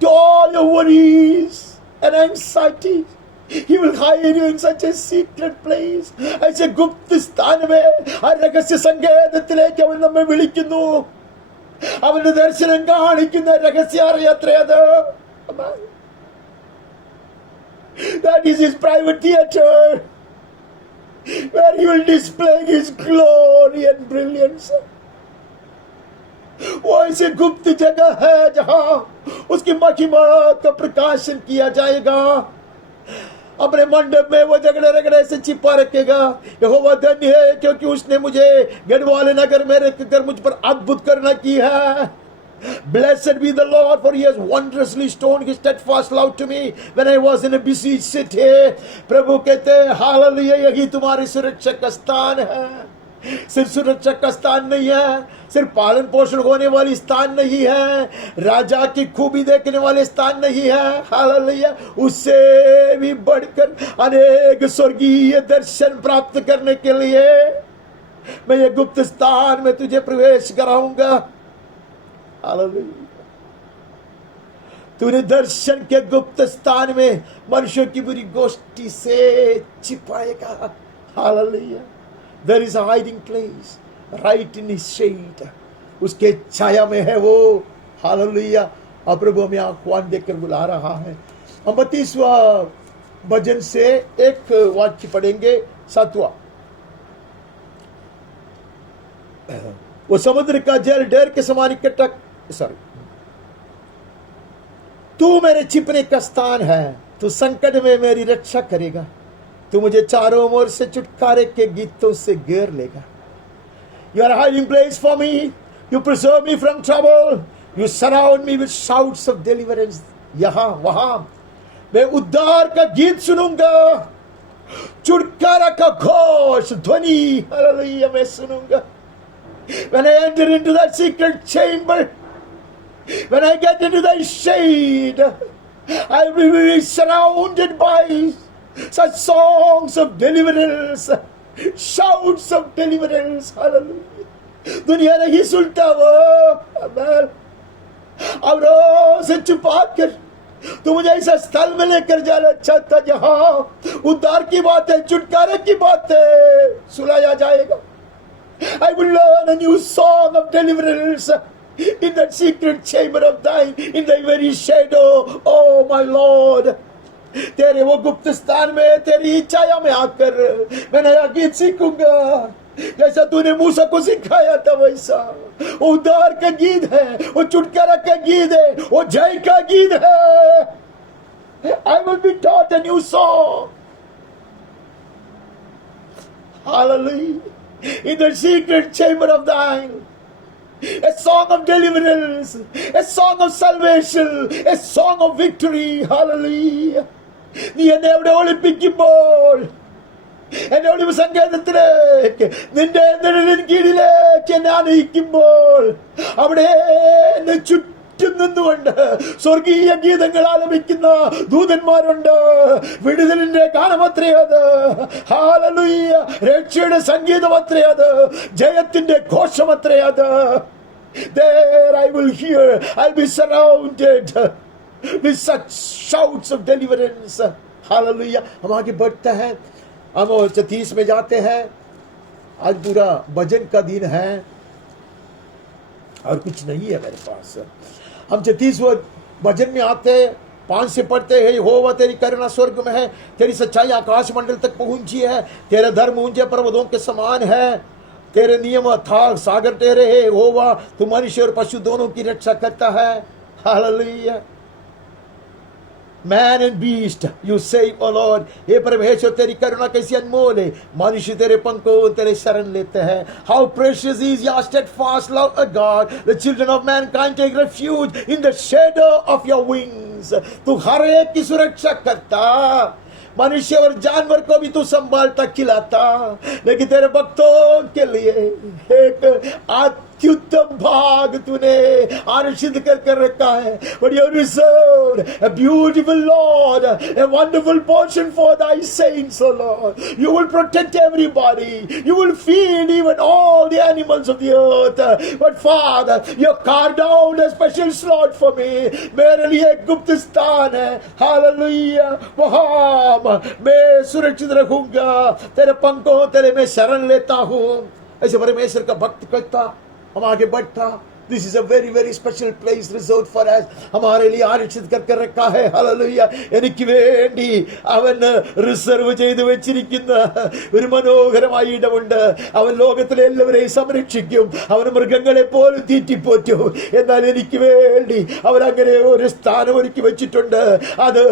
to all your worries and anxieties. He will hide you in such a secret place. ऐसे गुप्त स्थान में रഹस्य संकेതത്തിലേക്ക് അവൻ നമ്മെ വിളിക്കുന്നു. അവന്റെ ദർശനം കാണിക്കുന്ന രഹസ്യാത്രയത്. That is his private theater where he will display his glory and brilliance. वो ऐसे गुप्त जगह है जहां उसकी महिमा का प्रकाशन किया जाएगा. अपने मंडप में वो झगड़े रगड़े से छिपा रखेगा. यहोवा धन्य है क्योंकि उसने मुझे गढ़वाले नगर में रखकर मुझ पर अद्भुत करना की है. Blessed be the Lord, for he has wondrously shown his steadfast love to me when I was in a besieged city. प्रभु कहते हैं हालेलुया, यही तुम्हारी सुरक्षा का स्थान है. सिर्फ सुरक्षा का स्थान नहीं है, सिर्फ पालन पोषण होने वाली स्थान नहीं है, राजा की खूबी देखने वाले स्थान नहीं है. हालेलुया, उससे भी बढ़कर अनेक स्वर्गीय दर्शन प्राप्त करने के लिए मैं ये गुप्त स्थान में तुझे प्रवेश कराऊंगा. हालेलुया. तूने दर्शन के गुप्त स्थान में मनुष्यों की बुरी गोष्ठी से छिपाएगा. Hallelujah. There is a hiding place right in his shade. उसके छाया में है वो. हालेलुया. अब प्रभु हमें आह्वान देकर बुला रहा है. हम 32वां भजन से एक वाक्य पढ़ेंगे. 7वां. वो समुद्र का जल डर के समान इकट्ठा, तू मेरे छिपने का स्थान है. तू संकट में मेरी रक्षा करेगा. तू मुझे चारों ओर से छुटकारे के गीतों से घेर लेगा. You are a hiding place for me. You preserve me from trouble. You surround me with shouts of deliverance. यहाँ वहां मैं उद्धार का गीत सुनूंगा. छुटकारा का घोष ध्वनि हालेलुया मैं सुनूंगा. When I enter into that secret chamber, when I get into that shade, I will be surrounded by such songs of deliverance, shouts of deliverance. Hallelujah. दुनिया नहीं सुनता वो. अमर और से छुपा कर तू मुझे ऐसा स्थल में लेकर जाना चाहता जहां उद्धार की बातें, छुटकारे की बातें सुनाया जाएगा. I will learn a new song of deliverance in that secret chamber of thine, in thy very shadow, oh my Lord. तेरे वो गुप्त स्थान में, तेरी छाया में आकर मैं नया गीत सीखूंगा. जैसा तूने मूसा को सिखाया था वैसा. वो उद्धार का गीत है, वो छुटकारा का गीत है, वो जय का गीत है. I will be taught a new song. Hallelujah. In the secret chamber of thine, a song of deliverance, a song of salvation, a song of victory. Hallelujah. നീ എന്നെ എവിടെ ഒളിപ്പിക്കുമ്പോൾ, എന്നെ ഒളിവ് സങ്കേതത്തിലേക്ക്, നിന്റെ നിഴലിൻ കീഴിലേക്ക് എന്നെ ആനയിക്കുമ്പോൾ, അവിടെ എന്നെ ചുറ്റും നിന്നുകൊണ്ട് സ്വർഗീയ ഗീതങ്ങൾ ആലപിക്കുന്ന ദൂതന്മാരുണ്ട്. വിടുതലിന്റെ ഗാനമത്രേ അത്. ഹല്ലേലൂയ. രക്ഷയുടെ സംഗീതമത്രേ അത്. ജയത്തിന്റെ ഘോഷമത്രേ അത്. There I will hear, I'll be surrounded with such shouts of deliverance. Hallelujah. हम आगे बढ़ते हैं, हम 36 में जाते हैं. आज पूरा भजन का दिन है और कुछ नहीं है मेरे पास. हम 36वें भजन में आते हैं 5 से पढ़ते हैं, यहोवा तेरी करुणा स्वर्ग में है, तेरी सच्चाई आकाश मंडल तक पहुंची है, तेरा धर्म ऊंचे पर्वतों के समान है, तेरे नियम अथाह सागर तेरे है। यहोवा तू मनुष्य और पशु दोनों की रक्षा करता है। Hallelujah. Man and beast you save O Lord. हे परमेश्वर तेरी करुणा कैसी अनमोल है, मनुष्य तेरे पंखों तेरे शरण लेते हैं। How precious is your steadfast love O God, the children of mankind take refuge in the shadow of your wings. तू हर एक की सुरक्षा करता, मनुष्य और जानवर को भी तू संभालता खिलाता, लेकिन तेरे भक्तों के लिए एक अत्युत्तम भाग तूने आरक्षित कर रखा है। But you reserved a beautiful Lord, a wonderful portion for thy saints, O Lord. You will protect everybody. You will feed even all the animals of the earth. But Father, you carved out a special slot for me. मेरे लिए एक गुप्त स्थान है। Hallelujah. वहाँ मैं सुरक्षित रहूंगा, तेरे पंखों तेरे में शरण लेता हूँ। ऐसे परमेश्वर का भक्त करता हम आगे बढ़ता। This is a very very special place reserve for us, हमारे लिए आरक्षित कर रखा है। ഹല്ലേലൂയ। എനിക്ക് വേണ്ടി അവൻ റിസർവ് ചെയ്തു വെച്ചിരിക്കുന്ന ഒരു മനോഹരമായ ഇടമുണ്ട്. അവൻ ലോകത്തിലെ എല്ലാവരെയും സംരക്ഷിക്കും, അവൻ മൃഗങ്ങളെ പോലും തീറ്റിപ്പോറ്റും. എന്നാൽ എനിക്ക് വേണ്ടി അവൻ അങ്ങനെ ഒരു സ്ഥാനം ഒരുക്കി വെച്ചിട്ടുണ്ട്. അത്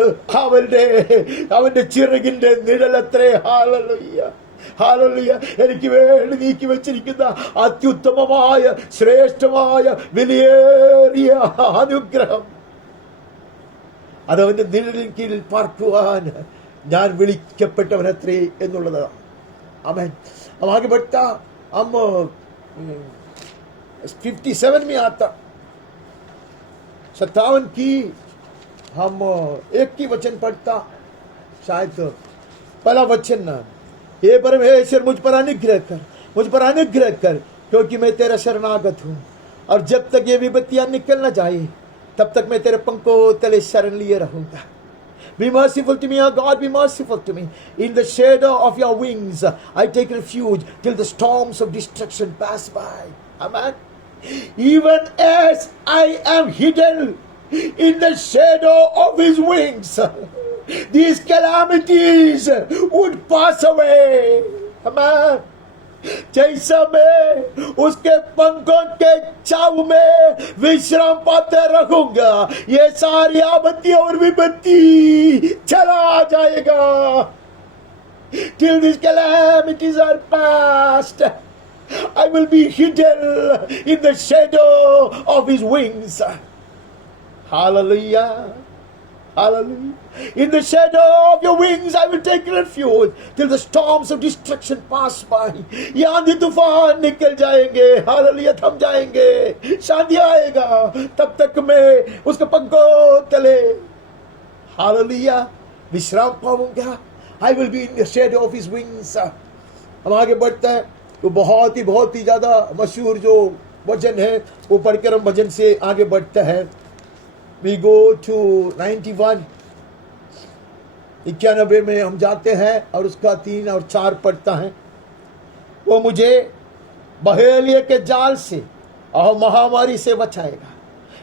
അവന്റെ ചിറകിന്റെ നിഴലത്രേ. Hallelujah, hallelujah. എനിക്ക് വേണ്ടി നീക്കി വെച്ചിരിക്കുന്ന അത്യുത്തമമായ ശ്രേഷ്ഠമായ വിലയേറിയ അനുഗ്രഹം, അതവന്റെ നിഴലിൻ കീഴിൽ പാർക്കുവാൻ ഞാൻ വിളിക്കപ്പെട്ടവനത്രേ എന്നുള്ളത്. आमेन। हम आगे बढ़ता, हम 57 में आता, 57 की हम 1 की वचन पढ़ता, शायद पहला वचन। हे परमेश्वर मुझ पर अनुग्रह कर, क्योंकि मैं तेरा शरणागत हूं, और जब तक ये विपत्तियां निकल न जाए तब तक मैं तेरे पंखों तले शरण लिए रहूंगा। Be merciful to me, O God, be merciful to me. In the shadow of your wings I take refuge till the storms of destruction pass by. Amen. Even as I am hidden in the shadow of his wings, these calamities would pass away. Amen. जैसा मैं उसके पंखों के छाव में विश्राम पाते रहूंगा, ये सारी आपत्ति और विपत्ति चला जाएगा। Till these calamities are past, I will be hidden in the shadow of his wings. Hallelujah. Hallelujah. In the shadow of your wings I will take refuge till the storms of destruction pass by. ये आंधी तूफान निकल जाएंगे, hallelujah, थम जाएंगे, शांति आएगा, तब तक मैं उसके पंखों तले, हालेलुया, विश्राम पाऊंगा। I will be in the shadow of his wings. हम आगे बढ़ते हैं तो बहुत ही ज्यादा मशहूर जो वचन है वो पढ़कर हम वचन से आगे बढ़ते हैं। We go to 91, 91 में हम जाते हैं और उसका 3 और 4 पढ़ता है। वो मुझे बहेलिये के जाल से और महामारी से बचाएगा।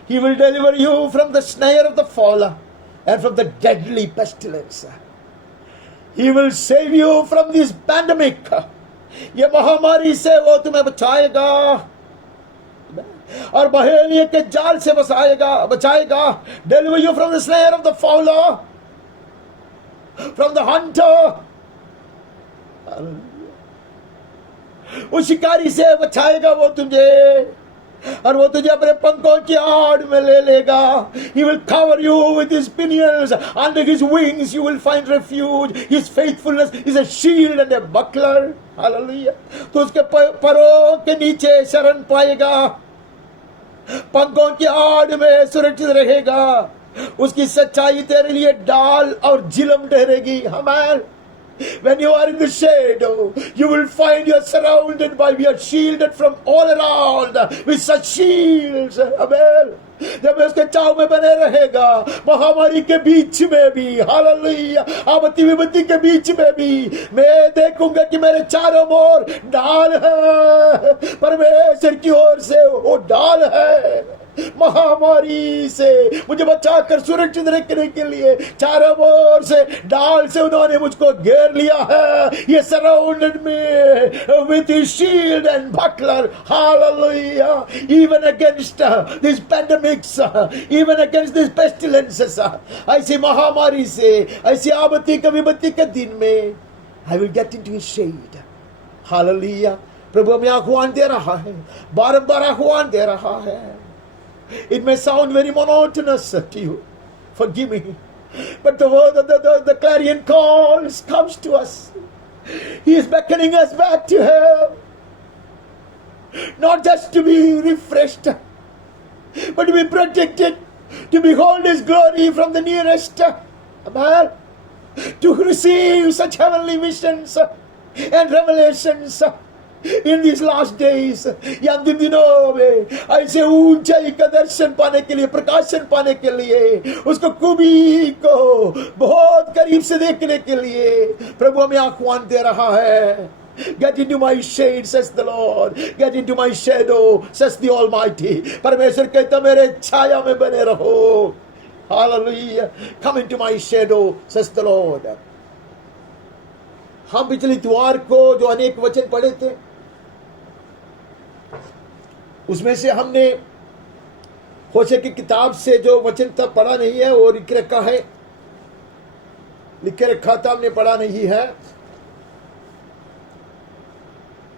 He will deliver you from the snare of the fowler and from the deadly pestilence. He will save you from this pandemic. ये महामारी से वो तुम्हें बचाएगा और बहेलिये के जाल से बचाएगा। Deliver you from the snare of the fowler, from the hunter. उस शिकारी से बचाएगा वो तुझे, और वो तुझे अपने पंखों की आड़ में ले लेगा। He will cover you with his pinions, under his wings you will find refuge. His faithfulness is a shield and a buckler. Hallelujah. तो उसके परों के नीचे शरण पाएगा, पंखों की आड़ में सुरक्षित रहेगा। उसकी सच्चाई तेरे लिए डाल और झिलम ठहरेगी। आमीन। When you are in the shadow, you will find you are surrounded by, we are shielded from all around with such shields. Amen. जब मैं उसके चाव में बने रहेगा, महामारी के बीच में भी, हालेलुया, आपत्ति विपत्ति के बीच में भी मैं देखूंगा कि मेरे चारों ओर ढाल है, परमेश्वर की ओर से वो ढाल है। महामारी से मुझे बचाकर सुरक्षित रखने के लिए चारों ओर से डाल से उन्होंने मुझको घेर लिया है. ये surrounded me with shield and buckler. Hallelujah. Even against these pandemics, even against these pestilences, ऐसी महामारी से, ऐसी आपत्ति का विपत्ति के दिन में I will get into his shade. Hallelujah. प्रभु हमें आह्वान दे रहा है, बार-बार आह्वान दे रहा है. It may sound very monotonous to you. Forgive me. But the word of the clarion calls comes to us. He is beckoning us back to him. Not just to be refreshed, but to be protected, to behold his glory from the nearest. Amen. To receive such heavenly visions and revelations in these last days. या अंतिम दिनों में ऐसे ऊंचाई का दर्शन पाने के लिए, प्रकाशन पाने के लिए, उसको खूबी को बहुत करीब से देखने के लिए प्रभु हमें आह्वान दे रहा है. Get into my shade, says the Lord. Get into my shadow, says the Almighty. परमेश्वर कहता मेरे छाया में बने रहो. Hallelujah. Come into my shadow, says the Lord. हम पिछले इतवार को जो अनेक वचन पढ़े थे, उसमें से हमने होशे की किताब से जो वचन तब पढ़ा नहीं है वो लिख रखा है, लिख रखा था, हमने पढ़ा नहीं है.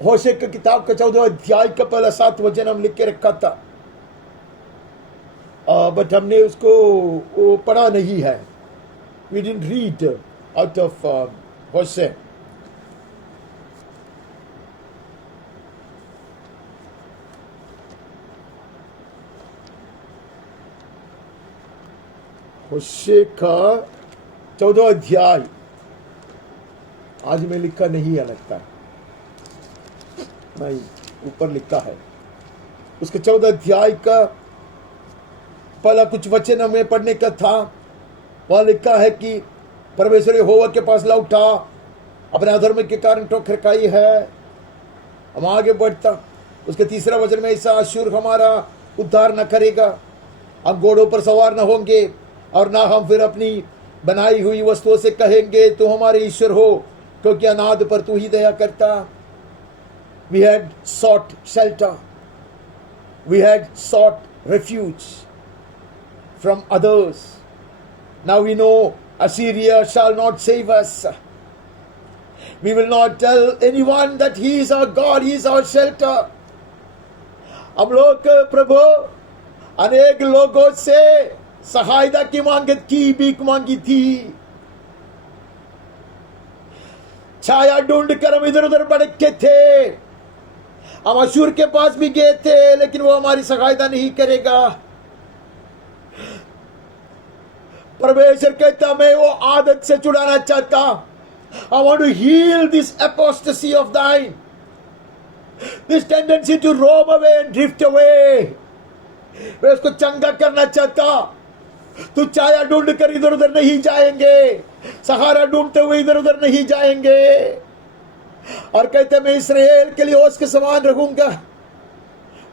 होशे की किताब का 14 अध्याय का पहला 7 वचन हम लिख के रखा था, बट हमने उसको पढ़ा नहीं है. We didn't read out of होशे. होशे का 14 अध्याय आज में लिखा नहीं है, लगता है नहीं, ऊपर लिखा है. उसके 14 अध्याय का पहला कुछ वचन हमें पढ़ने का था. वहां लिखा है कि परमेश्वर यहोवा के पास लौटा, अपने अधर्म के कारण ठोकर खाई है. हम आगे बढ़ता, उसके तीसरा वचन में ऐसा अशुर हमारा उद्धार न करेगा, हम घोड़ों पर सवार न होंगे और ना हम फिर अपनी बनाई हुई वस्तुओं से कहेंगे तो हमारे ईश्वर हो, क्योंकि अनाद पर तू ही दया करता. We had sought shelter. We had sought refuge from others. Now we know Assyria shall not save us. We will not tell anyone that he is our God, he is our shelter. हम लोग प्रभु अनेक लोगों से सहायता की मांग की, भीख मांगी थी. छाया ढूंढ कर हम इधर उधर भटके थे. हम अशूर के पास भी गए थे, लेकिन वो हमारी सहायता नहीं करेगा. परमेश्वर कहता मैं वो आदत से छुड़ाना चाहता. I want to heal this apostasy of thine, this tendency to roam away and drift away. मैं उसको चंगा करना चाहता. तू छाया ढूंढ कर इधर उधर नहीं जाएंगे, सहारा ढूंढते हुए इधर उधर नहीं जाएंगे. और कहते मैं इस्राएल के लिए ओस के समान रहूंगा.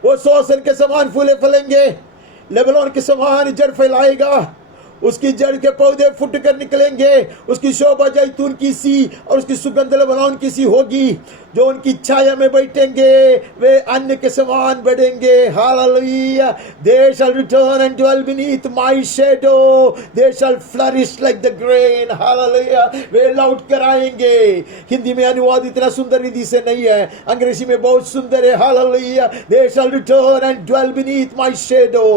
वो सोसन के समान फूले फलेंगे, लेबनोन के समान जड़ फैलाएगा. उसकी जड़ के पौधे फुट कर निकलेंगे. उसकी शोभा जैतून की सी और उसकी सुगंध लेबनोन की सी होगी. जो उनकी छाया में बैठेंगे वे अन्य के समान बढ़ेंगे. Hallelujah. They shall return and dwell beneath my shadow. They shall flourish like the grain. Hallelujah. वे लौट कर आएंगे. हिंदी में अनुवाद इतना सुंदर हिंदी से नहीं है, अंग्रेजी में बहुत सुंदर है. Hallelujah. They shall return and dwell beneath my shadow.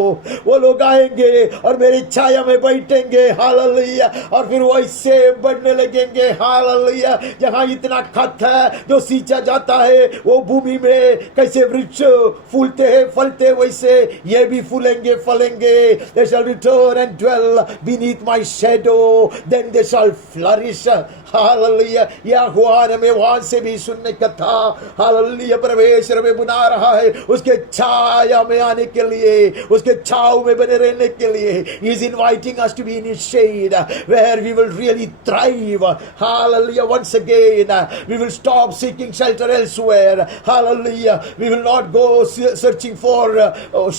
वो लोग आएंगे और मेरी छाया में बैठेंगे. हालेलुया. और फिर वैसे बढ़ने लगेंगे. हालेलुया. जहां इतना खत है जो सींचा जाता है, वो भूमि में कैसे वृक्ष फूलते हैं फलते, वैसे ये भी फूलेंगे फलेंगे. They shall return and dwell beneath my shadow, then they shall flourish. Hallelujah. यह आह्वान हमें वहां से भी सुनने का था. हालेलुया. परमेश्वर हमें बुला रहा है उसके छाया में आने के लिए, उसके छाव में बने रहने के लिए. He is inviting us to be in His shade, where we will really thrive. Hallelujah. Once again, we will stop seeking shelter elsewhere. Hallelujah. We will not go searching for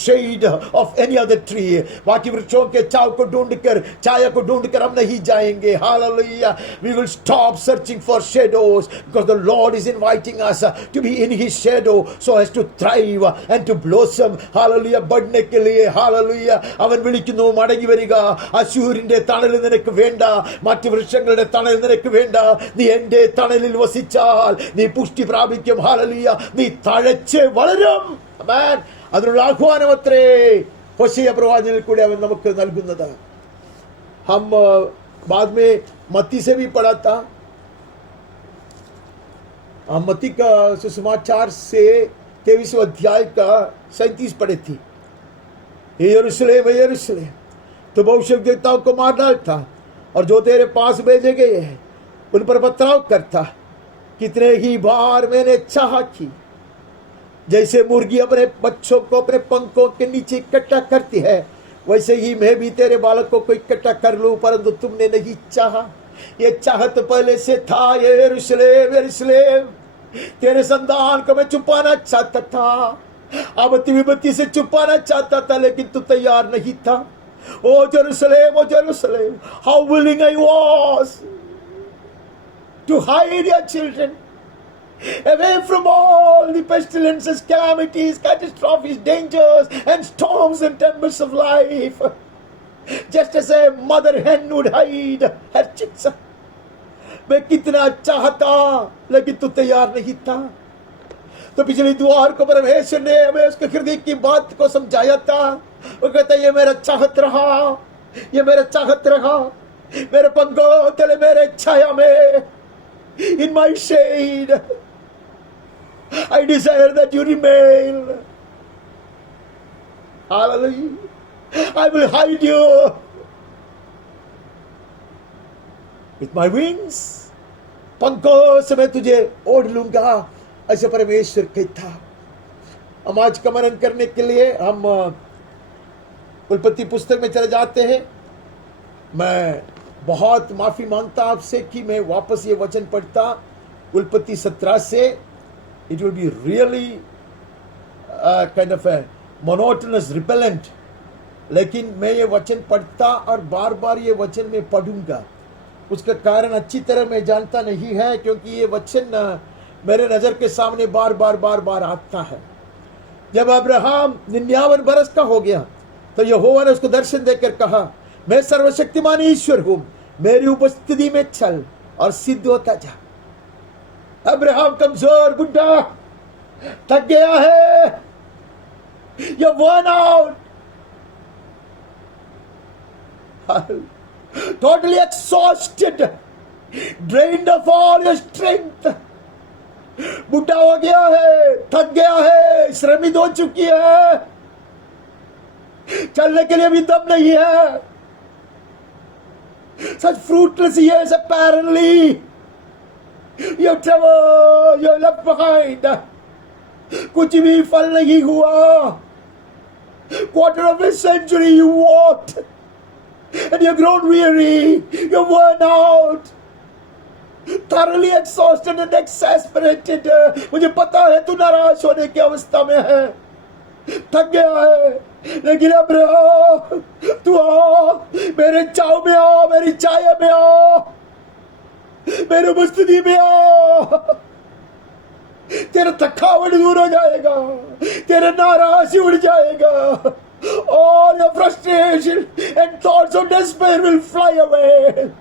shade of any other tree. बाकी वृक्षों के छाव को ढूंढकर, छाया को ढूंढकर हम नहीं जाएंगे. Hallelujah. We will stop searching for shadows, because the Lord is inviting us to be in His shadow so as to thrive and to blossom. Hallelujah. बढ़ने के लिए. Hallelujah. അവൻ വിളിക്കുന്നു, മടങ്ങി വരിക. അശൂരിന്റെ തണൽ നിനക്ക് വേണ്ട, മറ്റു വൃക്ഷങ്ങളുടെ തണൽ നിനക്ക് വേണ്ട. നീ എന്റെ തണലിൽ വസിച്ചാൽ നീ പുഷ്ടി പ്രാപിക്കും. Hallelujah. നീ തഴച്ച് വളരും. Amen. അതിനുള്ള ആഹ്വാനം അത്രേ ഹോശേയ പ്രവാചകനിൽ കൂടി അവൻ നമുക്ക് നൽകുന്നത്. हम बाद में मत्ती से भी पढ़ा था. हम मत्ती का सुसमाचार से 23 अध्याय का 37 पढ़े थी. यरूशलेम यरूशलेम, तो भविष्यद्वक्ताओं को मार डालता और जो तेरे पास भेजे गए हैं उन पर पथराव करता. कितने ही बार मैंने चाहा की, जैसे मुर्गी अपने बच्चों को अपने पंखों के नीचे इकट्ठा करती है, वैसे ही मैं भी तेरे बालकों को इकट्ठा कर लूं, परंतु तुमने नहीं चाहा. ये चाहत पहले से था. यरूशलेम यरूशलेम, तेरे संतान को मैं छुपाना चाहता था, आबती विपत्ति से छुपाना चाहता था, लेकिन तू तैयार नहीं था. ओ Jerusalem, how willing I was to hide your children away from all the pestilences, calamities, catastrophes, dangers, and storms and tempests of life, just as a mother hen would hide her chicks. मैं कितना चाहता, लेकिन तू तैयार नहीं था. तो पिछली द्वार को परमेश्वर ने हमें उसके हृदय की बात को समझाया था. वो कहता ये मेरा चाहत रहा, ये मेरा चाहत रहा. मेरे पंखों तले, मेरे छाया में, in my shade, I desire that you remain. Hallelujah. I will hide you with my wings. पंखों से मैं तुझे ओढ़ लूंगा, ऐसे परमेश्वर कहता. हम आज का मनन करने के लिए हम उत्पत्ति पुस्तक में चले जाते हैं. मैं बहुत माफी मांगता आपसे कि मैं वापस ये वचन पढ़ता उत्पत्ति 17 से. It will be really kind of a monotonous, repellent. लेकिन मैं ये वचन पढ़ता और बार बार ये वचन मैं पढ़ूंगा. उसका कारण अच्छी तरह मैं जानता नहीं है, क्योंकि ये वचन मेरे नजर के सामने बार बार आता है. जब अब्राहम 99 बरस का हो गया, तो यहोवा ने उसको दर्शन देकर कहा, मैं सर्वशक्तिमान ईश्वर हूं, मेरी उपस्थिति में चल और सिद्ध होता जा. अब्राहम कमजोर बुढ़ा थक गया है. You're worn out, totally exhausted, drained of all your strength. बुढ़ा हो गया है, थक गया है, श्रमित हो चुकी है, चलने के लिए भी दम नहीं है. Such fruitless years apparently. You travel, you're left behind. कुछ भी फल नहीं हुआ. Quarter of a century you walked, and you've grown weary, you're worn out, thoroughly exhausted and exasperated. मुझे पता है तू नाराज होने की अवस्था में है, थक गया है, लेकिन अब्राहम तू आ, मेरे चाव में आ, मेरी छाया में आ, मेरी उपस्थिति में आ. तेरा थकावट दूर हो जाएगा, तेरा नाराज उड़ जाएगा. All your frustration and thoughts of despair will fly away.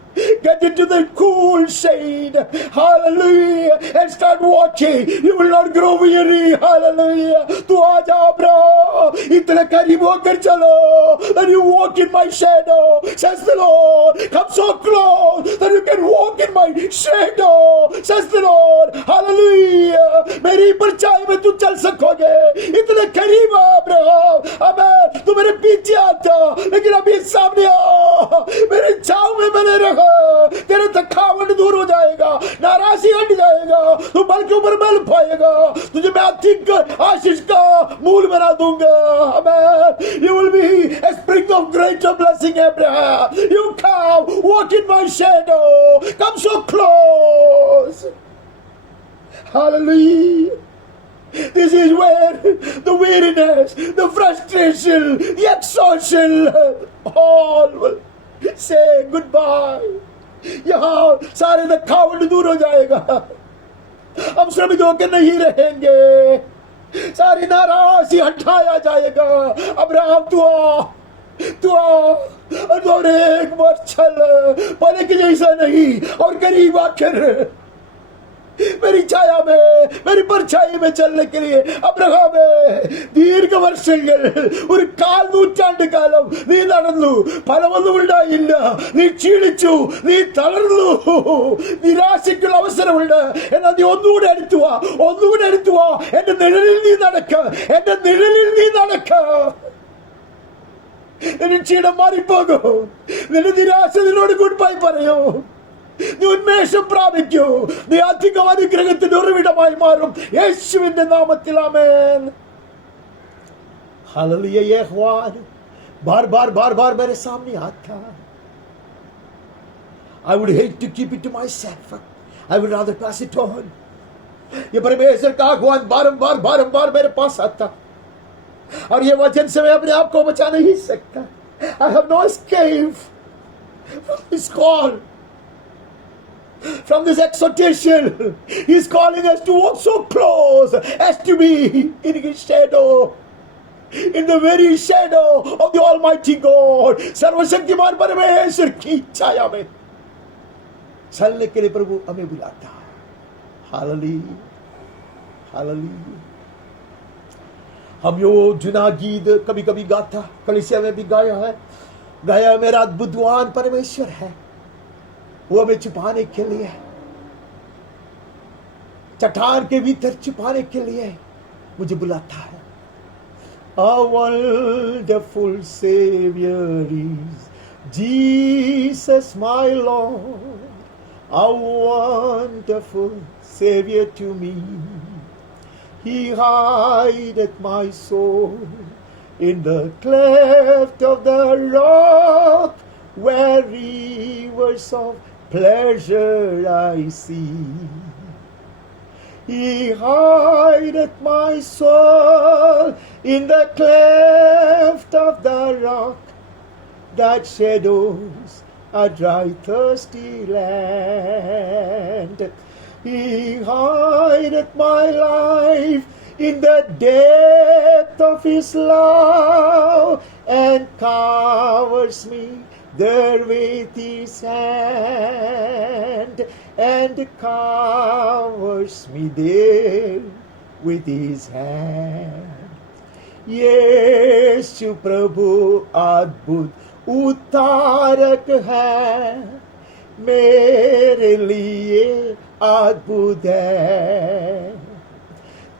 Get into the cool shade. Hallelujah. And start walking. You will not grow weary. Hallelujah. Tu aaja bro. Itne kareeb hokar chalo. And you walk in my shadow. Says the Lord. Come so close that you can walk in my shadow. Says the Lord. Hallelujah. मेरी परछाई में तू चल सकोगे. इतने करीब Abraham. अबे तू मेरे पीछे आता, लेकिन अभी सामने आ. मेरे छाव में बने रहो. तेरे थकावट दूर हो जाएगा, नाराजी हट जाएगा, तू बल के ऊपर बल पाएगा, तुझे मैं अधिक आशीष का मूल बना दूंगा। आमेन। You will be a spring of greater blessing, Abraham. You come, walk in my shadow, come so close. Hallelujah. This is where the weariness, the frustration, the exhaustion, all will say goodbye. यहाँ सारे थकावट दूर हो जाएगा, हम श्रमित होकर नहीं रहेंगे, सारी नाराजी हटाया जाएगा। अब्राहम तू आ और एक बार चल, पहले के जैसा नहीं और करीब आकर मेरी छाया में, मेरी परछाई में चलने के लिए। अब्रഹാम ദീർഘ വർഷങ്ങൾ, ഒരു 4 നൂറ്റാണ്ട് കാലം നീ നടന്നു, ഫലമൊന്നും ഉണ്ടായില്ല, നീ ക്ഷീണിച്ചു, നീ തളർന്നു, നിരാശയ്ക്കുള്ള അവസരമുണ്ട്. എന്നാൽ നീ ഒന്നുകൂടെ അടുത്തു വാ, എന്റെ നിഴലിൽ നീ നടക്ക, എന്റെ നിഴലിൽ നീ നടക്ക. നിന്റെ ക്ഷീണം മാറിപ്പോകും, നിന്റെ നിരാശ നിന്നോട് ഗുഡ് ബൈ പറയൂ, നീ ഉന്മേഷം പ്രാപിക്കൂ, നീ അധികം അനുഗ്രഹത്തിന്റെ ഉറവിടമായി മാറും യേശുവിന്റെ നാമത്തിൽ. ആമേൻ. हालेलुया। ये अखबार बार बार मेरे सामने आता। I would hate to keep it to myself. I would rather pass it on. ये परमेश्वर का अखबार बारंबार मेरे पास आता, और ये वचन से मैं अपने आप को बचा नहीं सकता। I have no escape from this call, from this exhortation. He is calling us to walk so close as to be in his shadow, in the very shadow of the Almighty God. सर्वशक्तिमान परमेश्वर की छाया में चलने के लिए प्रभु हमें बुलाता। Hallelujah, hallelujah. हम यो जुना गीत कभी कभी गाता, कलीसिया में भी गाया है। मेरा अद्भुतवान परमेश्वर है, वो हमें छुपाने के लिए, चट्टान के भीतर छुपाने के लिए मुझे बुलाता है। A wonderful Savior is Jesus my Lord, a wonderful Savior to me. He hideth my soul in the cleft of the rock, where rivers of pleasure I see. He hideth my soul in the cleft of the rock, that shadows a dry thirsty land. He hideth my life in the depth of his love, and covers me there with his hand, and covers me there with his hand. यीशु प्रभु अद्भुत उद्धारक है, मेरे लिए अद्भुत है।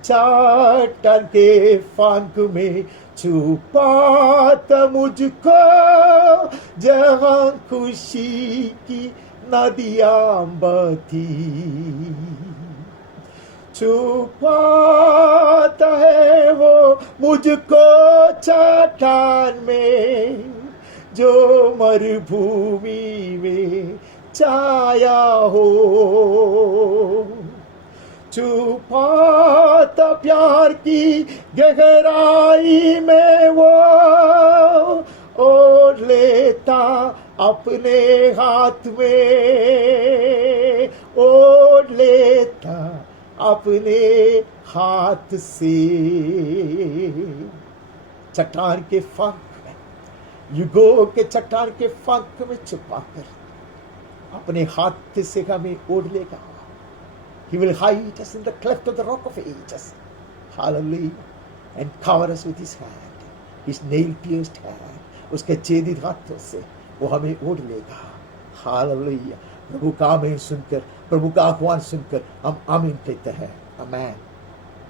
चट्टान के फांक में छुपाता मुझको, जहाँ खुशी की नदियाँ बहती, छुपाता है वो मुझको चट्टान में, जो मरुभूमि में छाया हो। छुपाता प्यार की गहराई में वो, और लेता अपने हाथ में, और लेता अपने हाथ से। चट्टान के फंक में, युगों के चट्टान के फंक में छुपाकर अपने हाथ से हमें ओढ़ लेगा। He will hide us in the cleft of the rock of ages. Hallelujah. And cover us with his hand, his nail-pierced hand. उसके छेदित हाथों से वो हमें ओढ़ लेगा। हालेलुया। प्रभु का आमीन सुनकर, प्रभु का आह्वान सुनकर हम आमीन कहते हैं। आमीन।